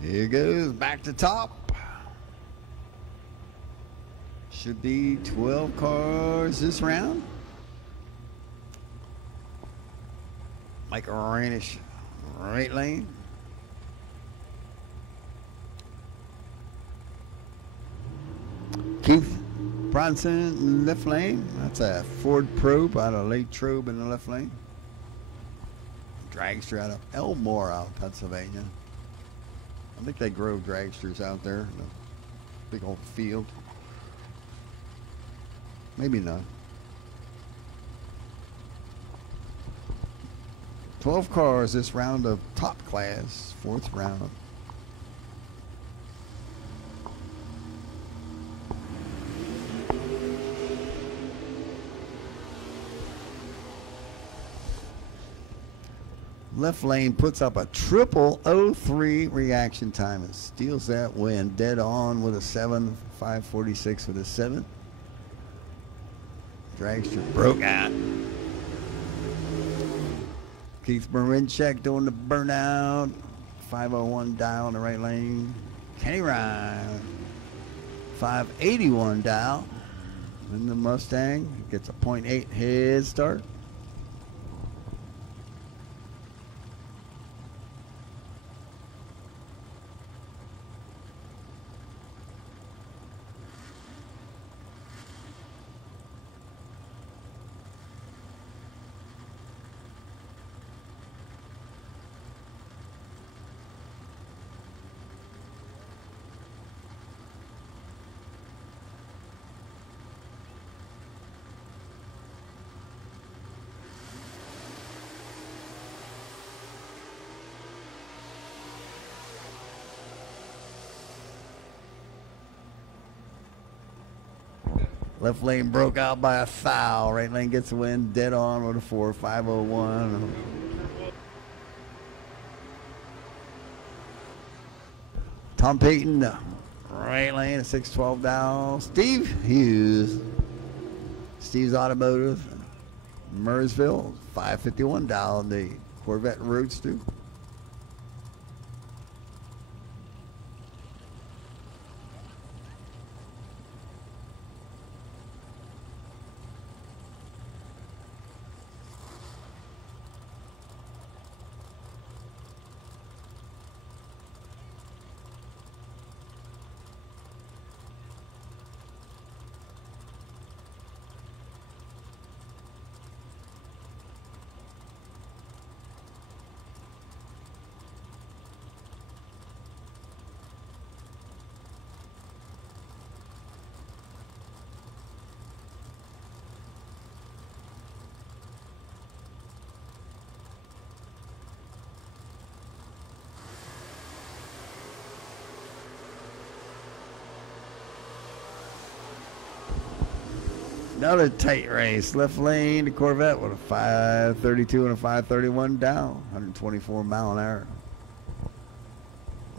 Here goes back to top. Should be 12 cars this round. Mike Rainish, right lane. Keith Bronson, left lane. That's a Ford Probe out of Lake Trobe in the left lane. Dragster out of Elmore, Pennsylvania. I think they grow dragsters out there in a big old field. Maybe not. 12 cars this round of top class, 4th round. Left lane puts up a triple 03 reaction time and steals that win. Dead on with a 7, 546 with a 7. Dragster broke out. Keith Marinchek doing the burnout. 501 dial in the right lane. Kenny Ryan. 581 dial in the Mustang. Gets a .8 head start. Left lane broke out by a foul. Right lane gets the win. Dead on with a 4, 501. Tom Payton, right lane at 612 dial. Steve Hughes. Steve's Automotive. Murrysville, 551 dial in the Corvette Roadster. Another tight race. Left lane, the Corvette with a 532 and a 531 down. 124 mile an hour.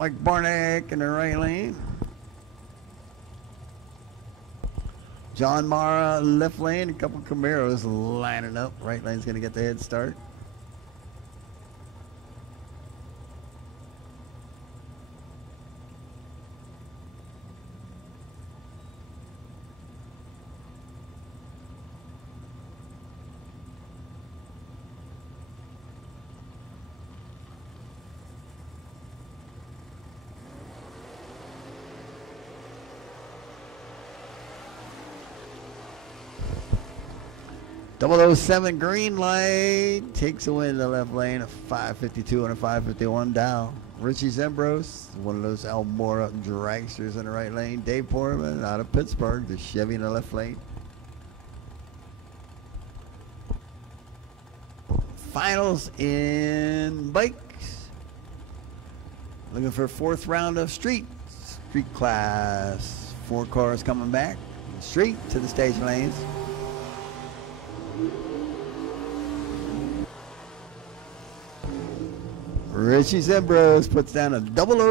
Mike Barnack in the right lane. John Mara left lane. A couple Camaros lining up. Right lane's going to get the head start. .007 green light takes away the left lane, a 552 and a 551 down. Richie Zembros, one of those Almora dragsters in the right lane. Dave Portman out of Pittsburgh, the Chevy in the left lane. Finals in bikes. Looking for fourth round of street class. 4 cars coming back straight to the stage lanes. Richie Zembros puts down a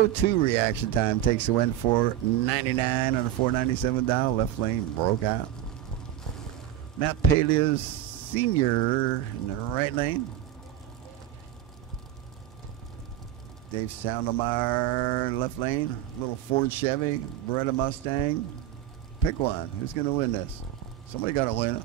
002 reaction time, takes the win, 499 on a 497 down. Left lane broke out. Matt Peleus Sr. in the right lane. Dave Soundemeyer left lane. Little Ford Chevy, Beretta Mustang. Pick one. Who's going to win this? Somebody got to win it.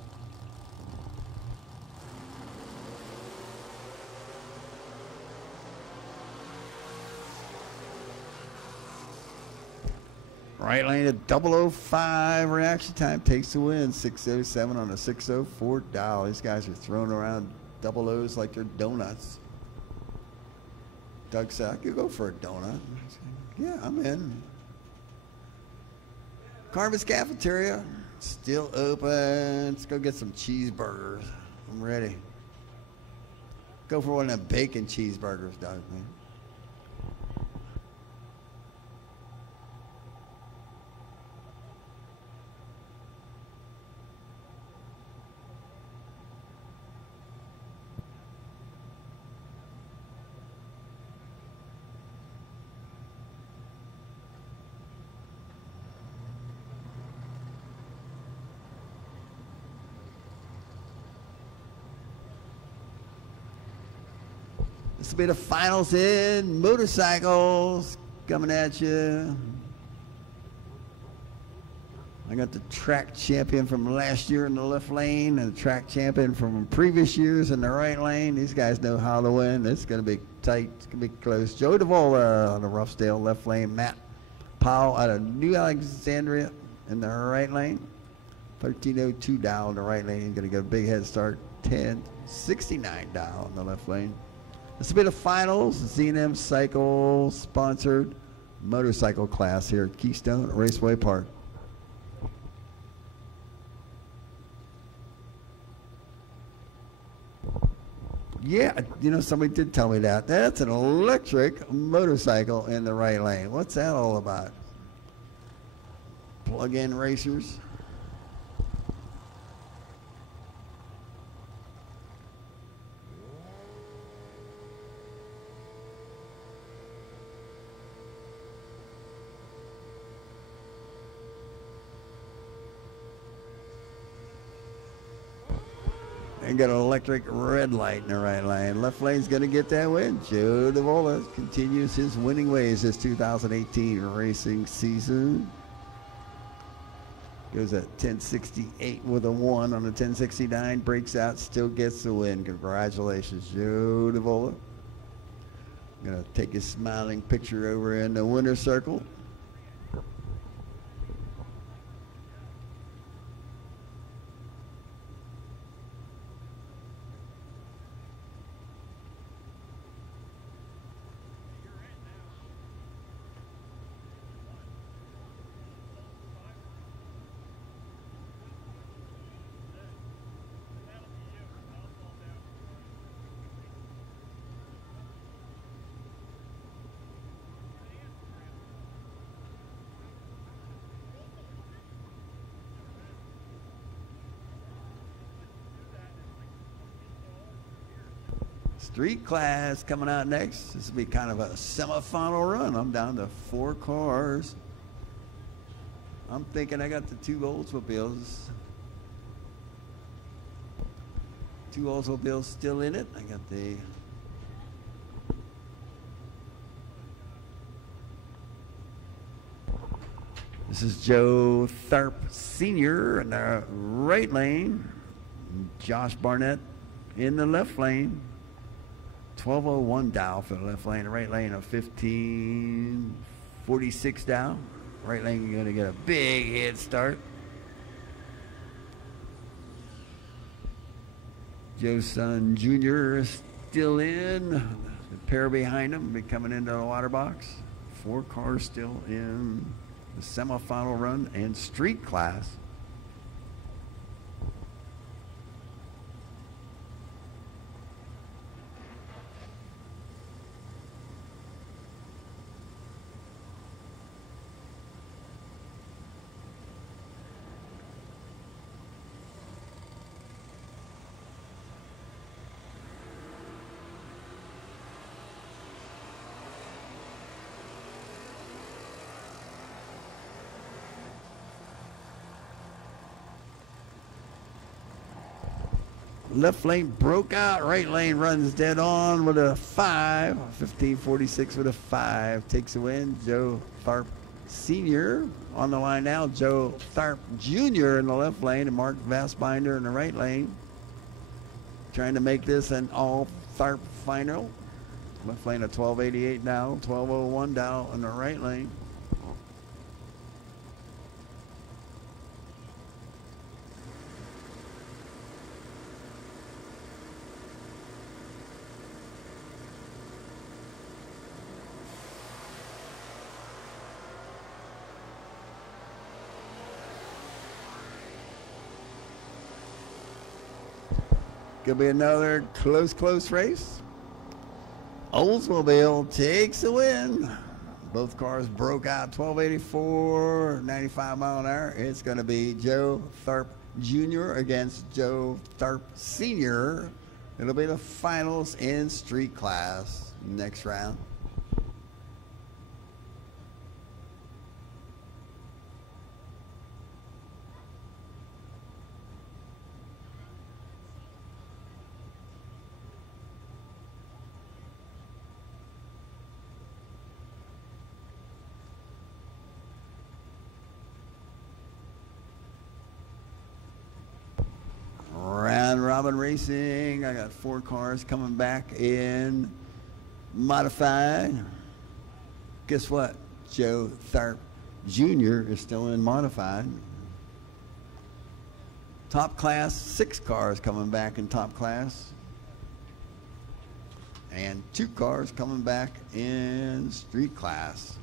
Right lane at 005 reaction time takes the win. 607 on a 604 dial. These guys are throwing around double O's like they're donuts. Doug said, I could go for a donut. Yeah, I'm in. Carmen's Cafeteria, still open. Let's go get some cheeseburgers. I'm ready. Go for one of them bacon cheeseburgers, Doug, man. This will be the finals in motorcycles coming at you. I got the track champion from last year in the left lane and the track champion from previous years in the right lane. These guys know how to win. It's going to be tight. It's going to be close. Joe Davola on the Roughdale left lane. Matt Powell out of New Alexandria in the right lane. 1302 down in the right lane. He's going to get a big head start. 1069 down in the left lane. This will be the finals, Z&M Cycle sponsored motorcycle class here at Keystone Raceway Park. Yeah, you know, somebody did tell me that. That's an electric motorcycle in the right lane. What's that all about? Plug-in racers? And got an electric red light in the right lane. Left lane's going to get that win. Joe Davola continues his winning ways this 2018 racing season. Goes at 1068 with a 1 on a 1069. Breaks out, still gets the win. Congratulations, Joe Davola. Going to take his smiling picture over in the winner's circle. Street class coming out next. This will be kind of a semifinal run. I'm down to 4 cars. I'm thinking I got the 2 Oldsmobiles. 2 Oldsmobiles still in it. I got the This is Joe Tharp Sr. in the right lane. Josh Barnett in the left lane. 12:01 Dow for the left lane. The right lane of 15:46 Dow. Right lane, you're going to get a big head start. Joe Son Jr. is still in. The pair behind him will be coming into the water box. 4 cars still in the semifinal run and street class. Left lane broke out. Right lane runs dead on with a 5. 15:46 with a 5. Takes a win. Joe Tharp Sr. on the line now. Joe Tharp Jr. in the left lane and Mark Vassbinder in the right lane. Trying to make this an all Tharp final. Left lane of 12:88 now. 12:01 Dow in the right lane. Gonna be another close race. Oldsmobile takes the win. Both cars broke out 12:84, 95 mile an hour. It's gonna be Joe Tharp Jr. against Joe Tharp Sr. It'll be the finals in street class next round. Round robin racing. I got 4 cars coming back in modified. Guess what? Joe Tharp Jr. is still in modified. Top class, 6 cars coming back in top class. And 2 cars coming back in street class.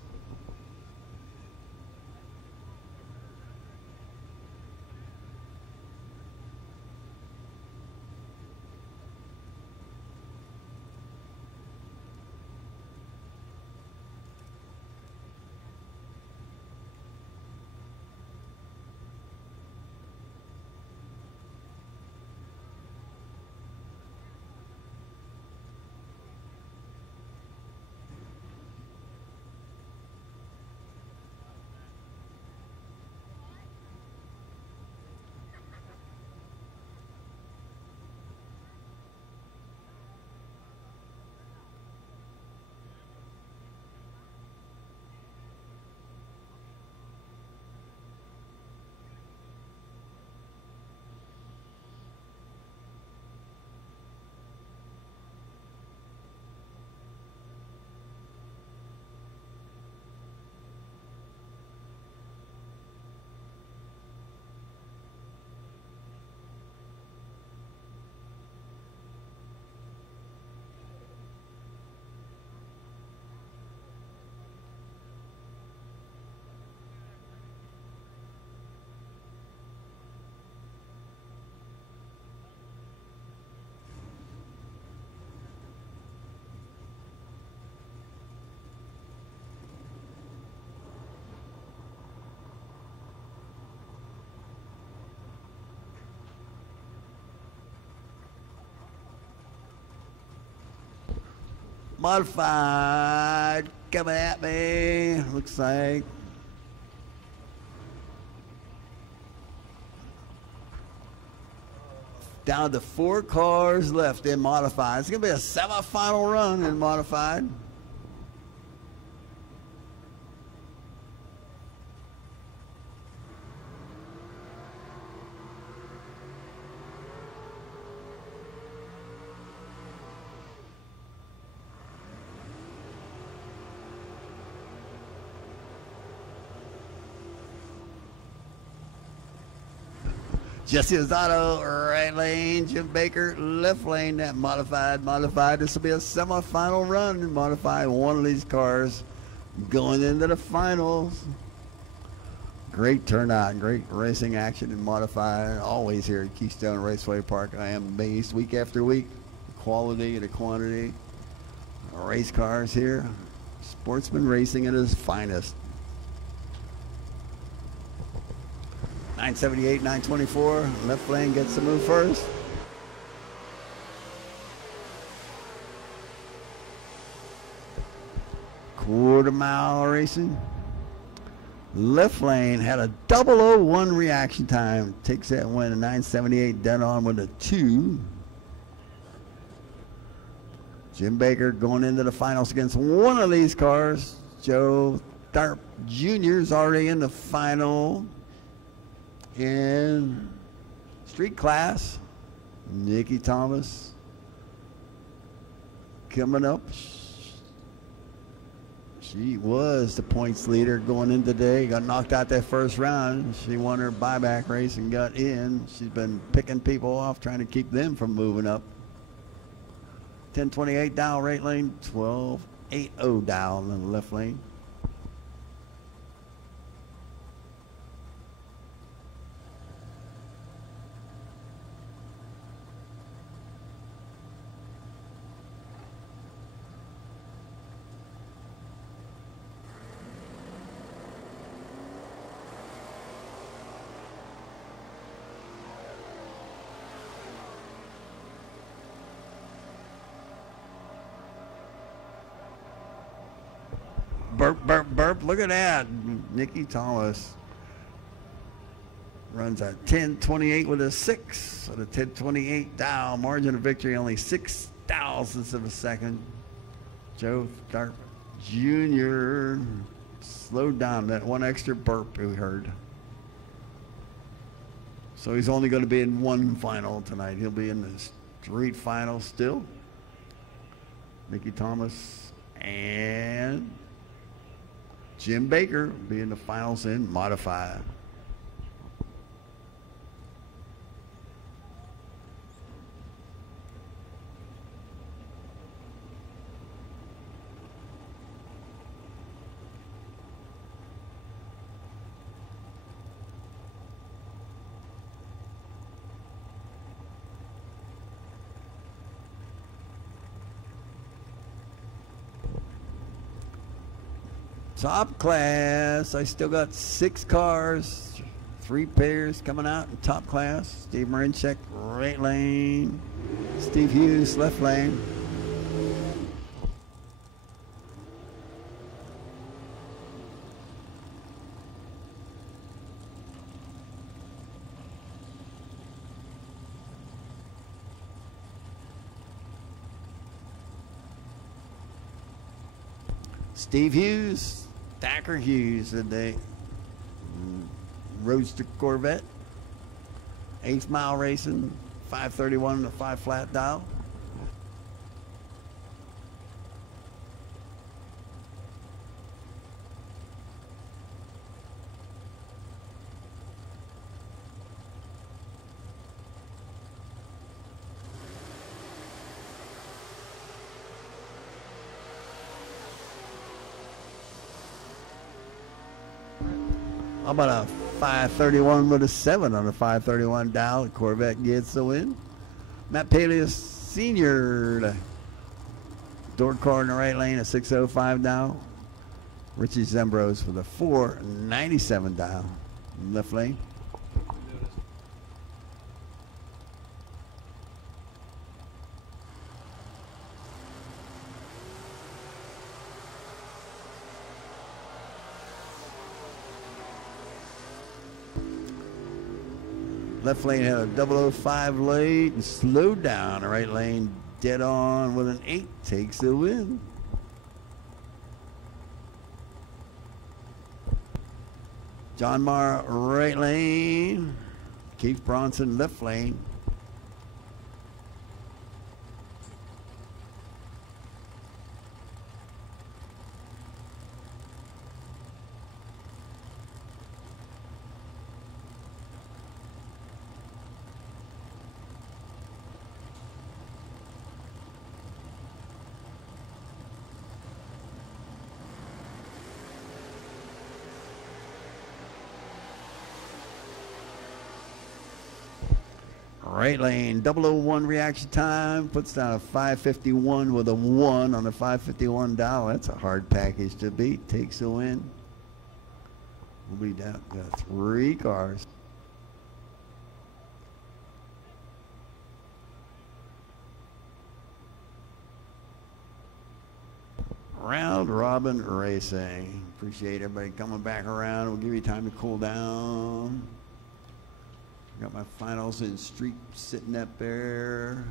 Modified coming at me. Looks like down to 4 cars left in modified. It's going to be a semifinal run in modified. Jesse Lozado, right lane. Jim Baker, left lane. That modified. This will be a semifinal run in modified. One of these cars going into the finals. Great turnout, great racing action in modified. Always here at Keystone Raceway Park. I am amazed week after week. The quality, the quantity. Race cars here. Sportsman racing at its finest. 978, 924. Left lane gets the move first. Quarter mile racing. Left lane had a 001 reaction time. Takes that win. A 978 dead on with a 2. Jim Baker going into the finals against one of these cars. Joe Tharp Jr. is already in the final. In street class, Nikki Thomas coming up. She was the points leader going in today. Got knocked out that first round. She won her buyback race and got in. She's been picking people off, trying to keep them from moving up. 1028 down right lane, 1280 down in the left lane. Burp, burp, burp. Look at that. Nikki Thomas runs a 10:28 with a 6. With a 10:28 down. Margin of victory only 6 thousandths of a second. Joe Tharp Jr. slowed down that one extra burp we heard. So he's only going to be in one final tonight. He'll be in the street final still. Nikki Thomas and Jim Baker be in the finals in modified. Top class, I still got 6 cars, 3 pairs coming out in top class. Steve Marinchek, right lane. Steve Hughes, left lane. Steve Hughes, Thacker Hughes in the Roadster Corvette. 8th mile racing, 531 to 5 flat dial. How about a 531 with a 7 on a 531 dial? The Corvette gets the win. Matt Peleus Sr. Door car in the right lane, a 605 dial. Richie Zembros with a 497 dial. Left lane. Left lane had a 005 late and slowed down. The right lane dead on with an 8. Takes the win. John Marr, right lane. Keith Bronson, left lane. Right lane, 001 reaction time, puts down a 551 with a 1 on the 551 dial. That's a hard package to beat. Takes the win. We'll be down to 3 cars. Round robin racing. Appreciate everybody coming back around. We'll give you time to cool down. Got my finals in street sitting up there.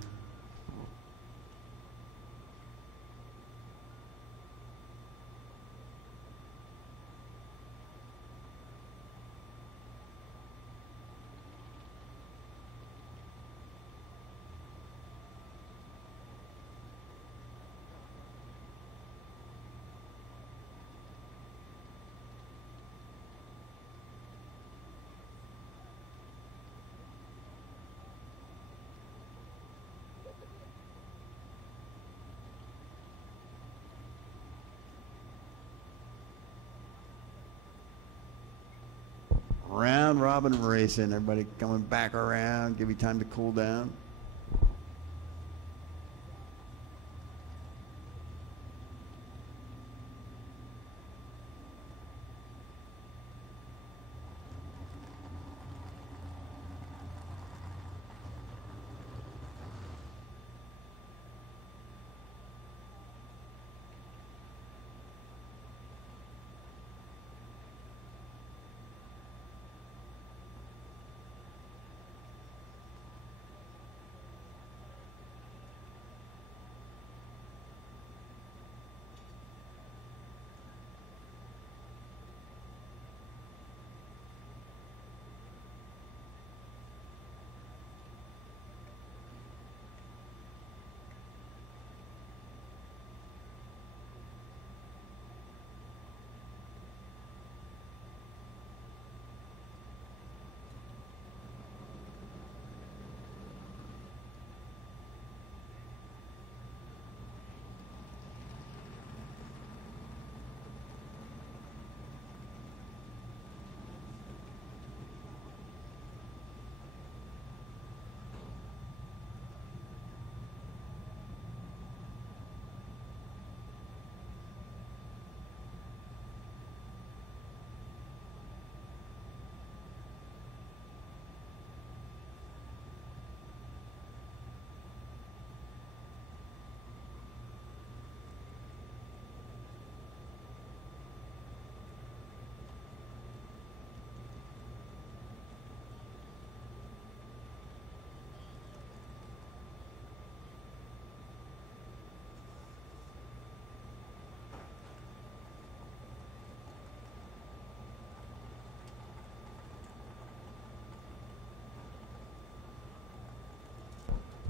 Round robin racing. Everybody coming back around. Give you time to cool down.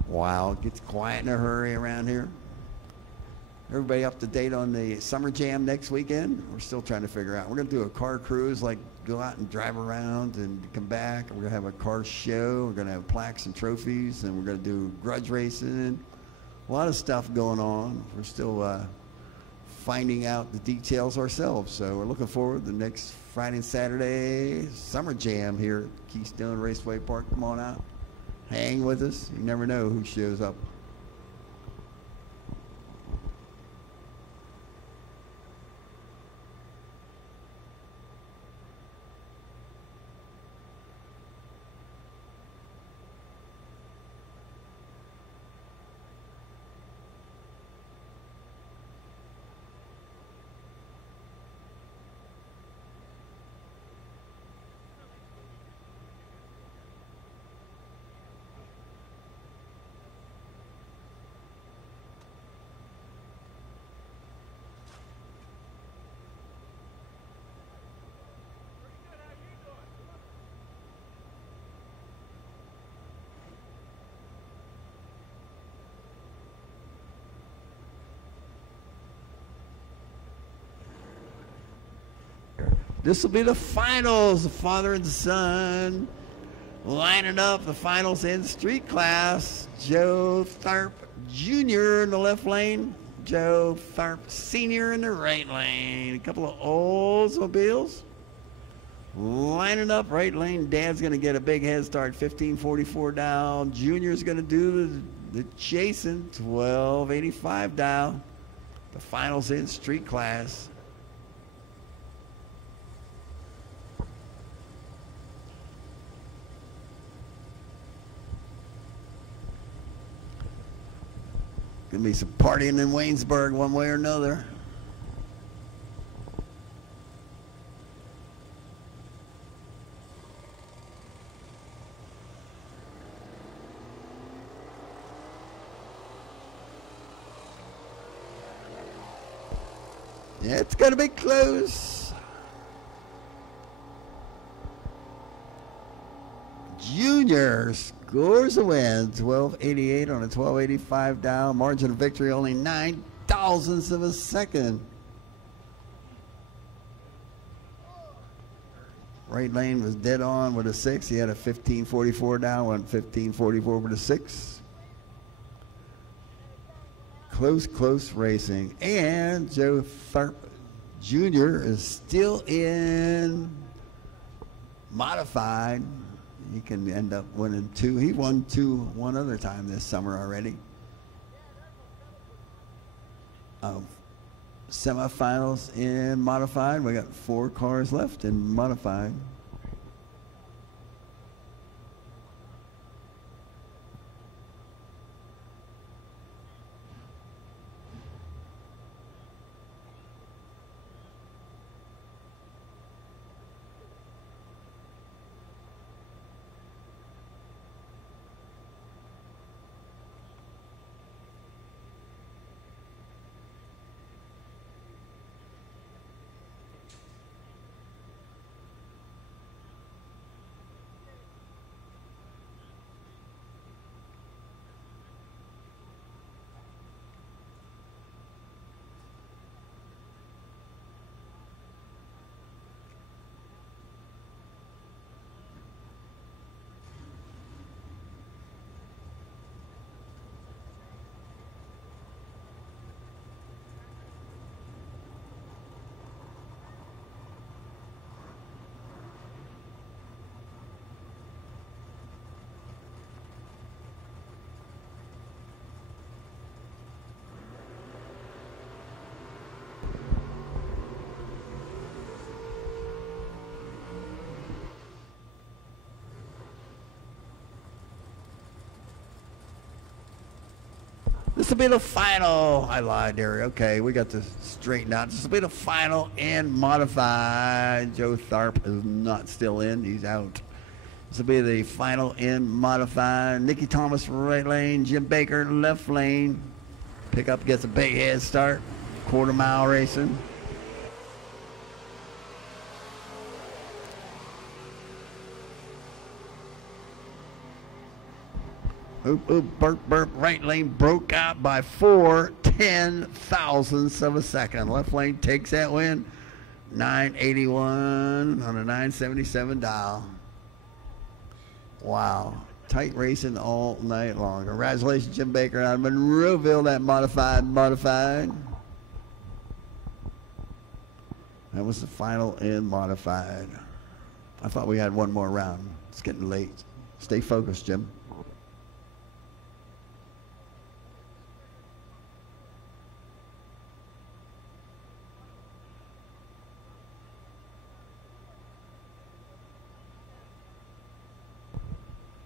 Wow, it gets quiet in a hurry around here. Everybody up to date on the Summer Jam next weekend? We're still trying to figure out. We're going to do a car cruise, like go out and drive around and come back. We're going to have a car show. We're going to have plaques and trophies, and we're going to do grudge racing. A lot of stuff going on. We're still finding out the details ourselves. So we're looking forward to the next Friday and Saturday Summer Jam here at Keystone Raceway Park. Come on out. Hang with us. You never know who shows up. This will be the finals, the father and son lining up the finals in street class. Joe Tharp Jr. in the left lane, Joe Tharp Sr. in the right lane. A couple of Oldsmobiles lining up right lane. Dad's going to get a big head start, 1544 down. Junior's going to do the chasing, 1285 down. The finals in street class. Gonna be some partying in Waynesburg one way or another. Yeah, it's gonna be close. Junior scores a win, 1288 on a 1285 down. Margin of victory only 9 thousandths of a second. Right lane was dead on with a 6. He had a 1544 down, went 1544 with a 6. Close racing. And Joe Tharp Jr. is still in modified. He can end up winning 2. He won 2 one other time this summer already. Semifinals in modified. We got 4 cars left in modified. This will be the final. I lied there. Okay, we got to straighten out. This will be the final and modified. Joe Tharp is not still in. He's out. This will be the final and modified. Nicky Thomas right lane. Jim Baker left lane. Pickup gets a big head start. Quarter mile racing. Burp, right lane broke out by 4 10,000ths of a second. Left lane takes that win, 981 on a 977 dial. Wow, tight racing all night long. Congratulations, Jim Baker out of Monroeville, that modified. That was the final in modified. I thought we had one more round. It's getting late. Stay focused, Jim.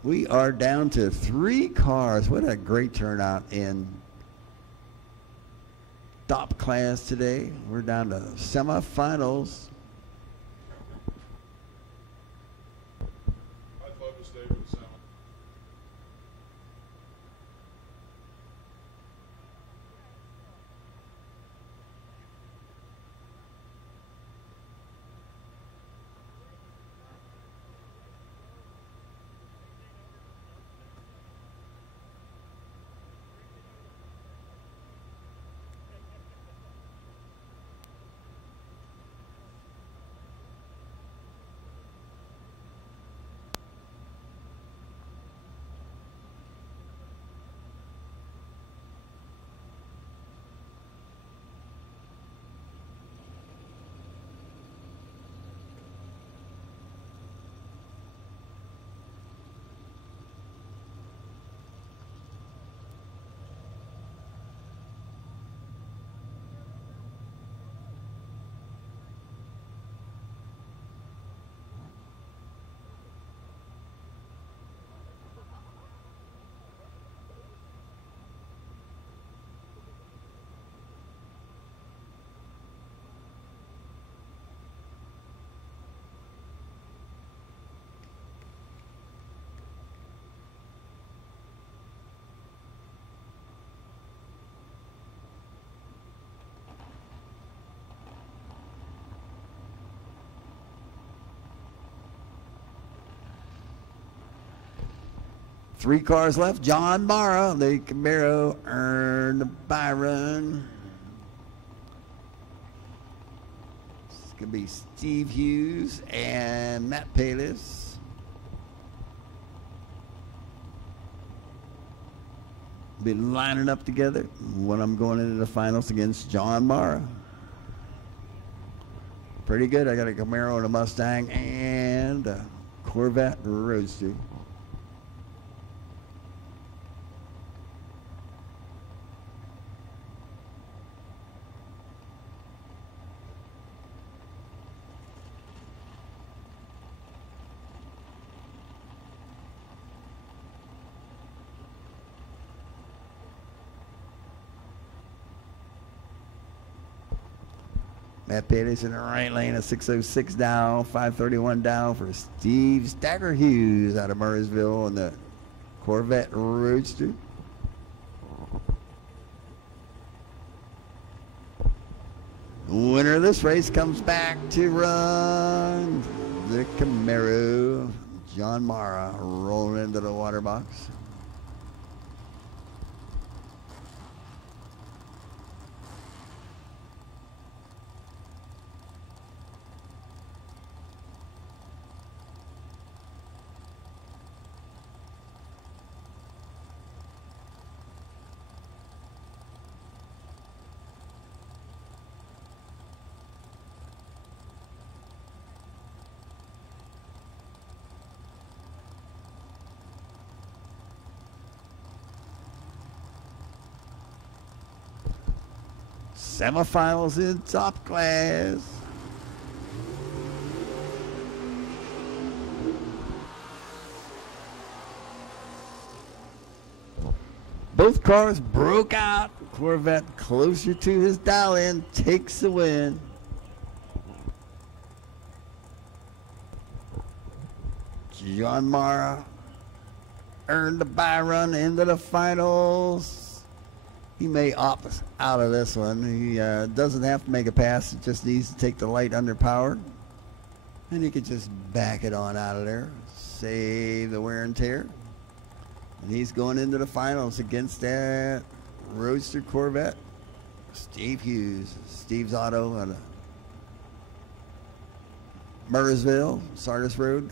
We are down to 3 cars. What a great turnout in top class today. We're down to semifinals. I'd love to stay with the semi. 3 cars left. John Mara, the Camaro, earned a bye run. It's going to be Steve Hughes and Matt Palis. Be lining up together when I'm going into the finals against John Mara. Pretty good. I got a Camaro and a Mustang and a Corvette Roadster. Matt Pettis in the right lane, a 606 down, 531 down for Steve Stagger Hughes out of Murraysville in the Corvette Roadster. Winner of this race comes back to run the Camaro. John Mara rolling into the water box. Semifinals in top class. Both cars broke out. Corvette closer to his dial-in takes the win. John Mara earned the bye run into the finals. He may opt out of this one. He doesn't have to make a pass. It just needs to take the light underpowered. And he could just back it on out of there. Save the wear and tear. And he's going into the finals against that Roadster Corvette. Steve Hughes. Steve's Auto out of Murraysville, Sardis Road.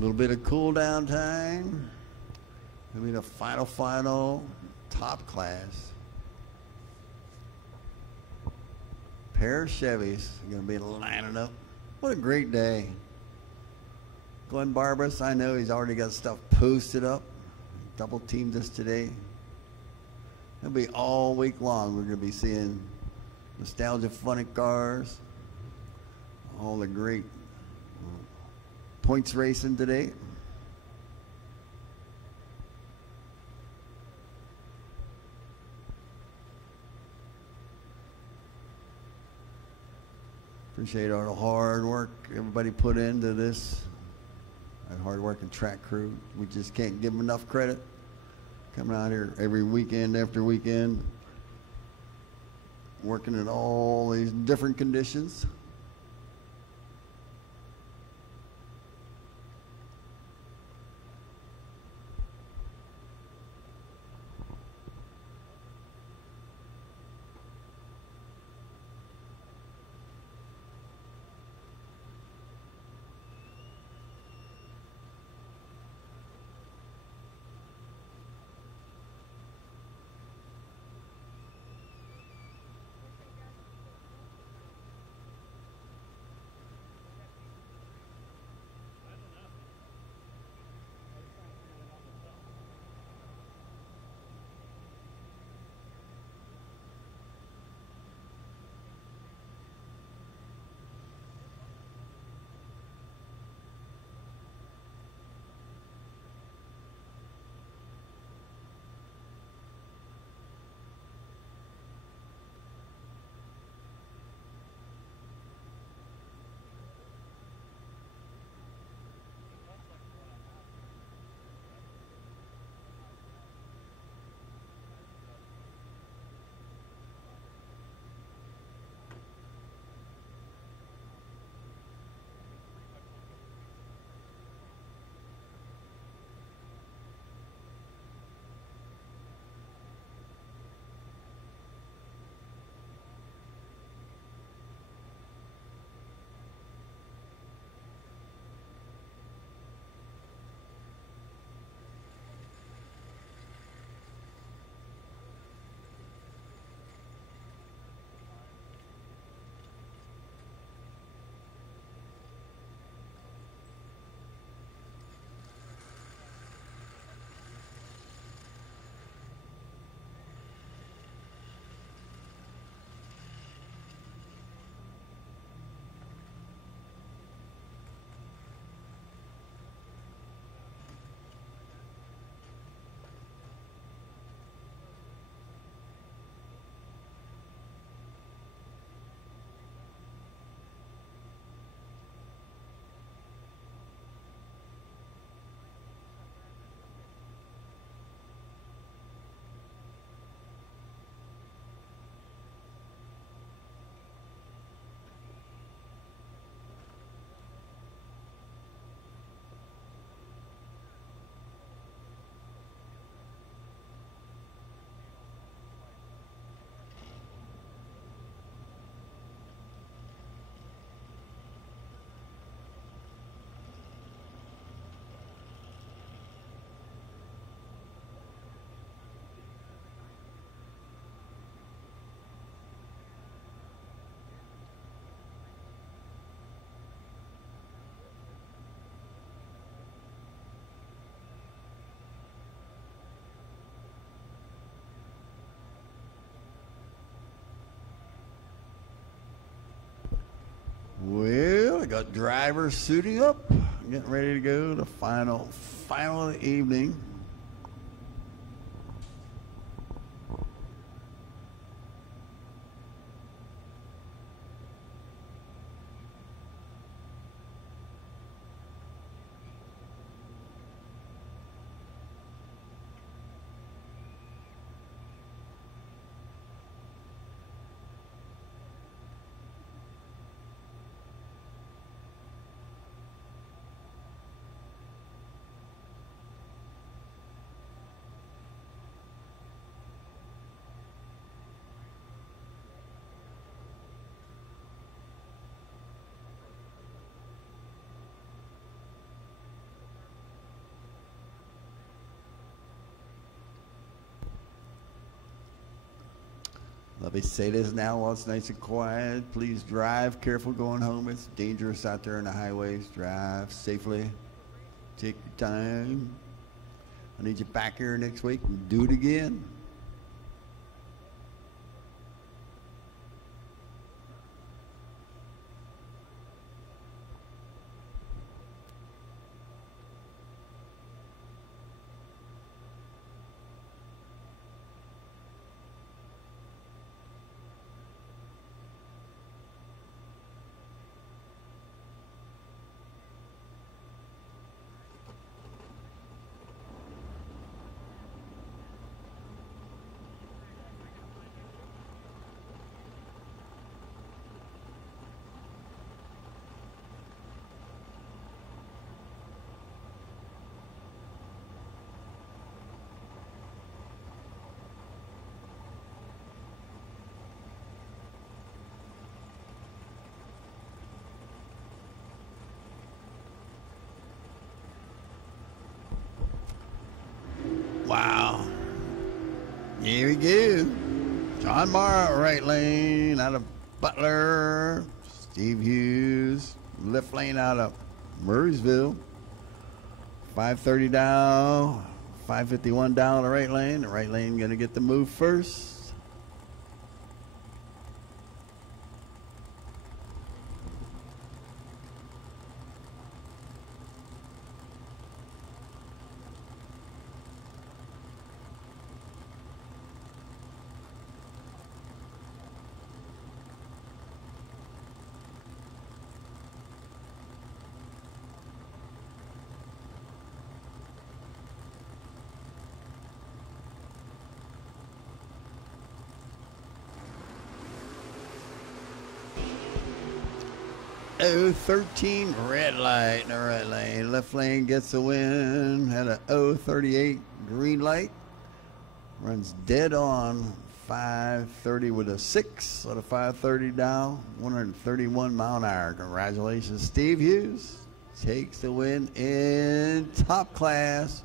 little bit of cool down time. It'll be the final top class. Pair of Chevys are going to be lining up. What a great day. Glenn Barbas, I know he's already got stuff posted up. Double teamed us today. It'll be all week long. We're going to be seeing nostalgia funny cars. All the great points racing today. Appreciate all the hard work everybody put into this. That hard working track crew. We just can't give them enough credit. Coming out here every weekend after weekend, working in all these different conditions. Well, I got drivers suiting up, getting ready to go. The final of the evening. Let me say this now while it's nice and quiet. Please drive careful going home. It's dangerous out there on the highways. Drive safely. Take your time. I need you back here next week and do it again. Wow. Here we go. John Morrow, right lane out of Butler. Steve Hughes, left lane out of Murraysville. 530 down, 551 down the right lane. The right lane going to get the move first. Oh, 13 red light in the right lane. Left lane gets the win. Had a 038 green light. Runs dead on 530 with a 6 on a 530 down. 131 mile an hour. Congratulations, Steve Hughes. Takes the win in top class.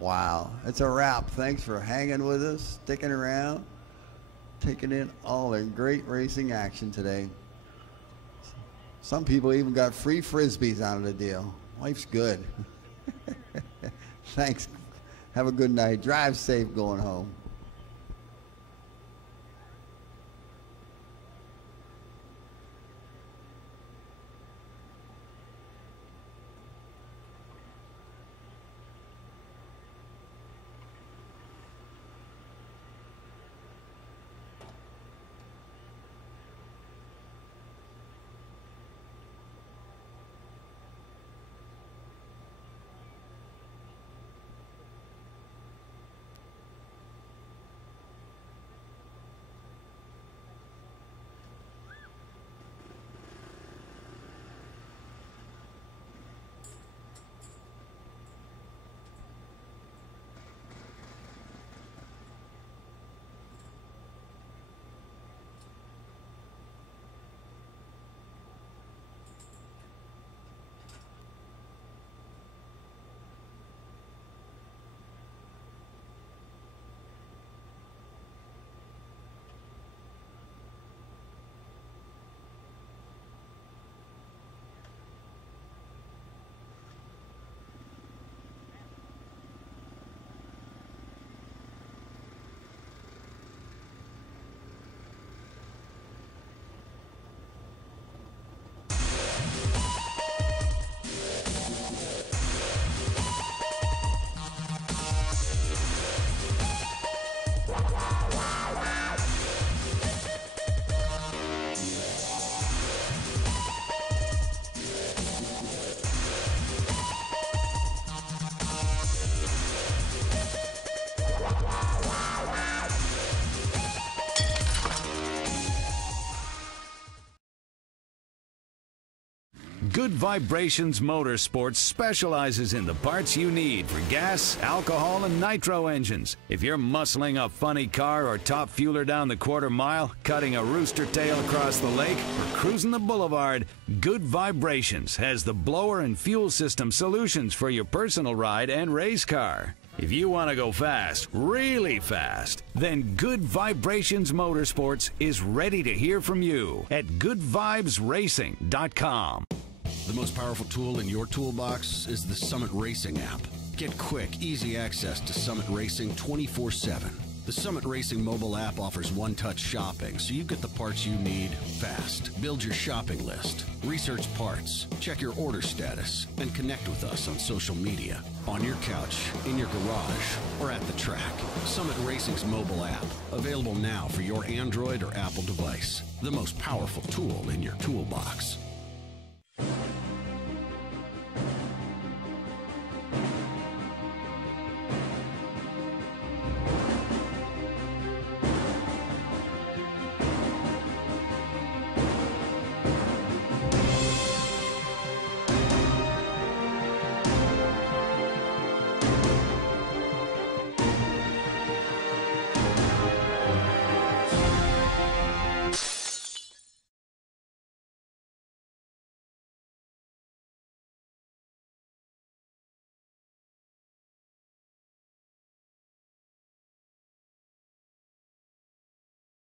Wow, it's a wrap. Thanks for hanging with us, sticking around, taking in all the great racing action today. Some people even got free Frisbees out of the deal. Life's good. Thanks. Have a good night. Drive safe going home. Good Vibrations Motorsports specializes in the parts you need for gas, alcohol, and nitro engines. If you're muscling a funny car or top fueler down the quarter mile, cutting a rooster tail across the lake, or cruising the boulevard, Good Vibrations has the blower and fuel system solutions for your personal ride and race car. If you want to go fast, really fast, then Good Vibrations Motorsports is ready to hear from you at goodvibesracing.com. The most powerful tool in your toolbox is the Summit Racing app. Get quick, easy access to Summit Racing 24/7. The Summit Racing mobile app offers one-touch shopping, so you get the parts you need fast. Build your shopping list, research parts, check your order status, and connect with us on social media, on your couch, in your garage, or at the track. Summit Racing's mobile app, available now for your Android or Apple device. The most powerful tool in your toolbox.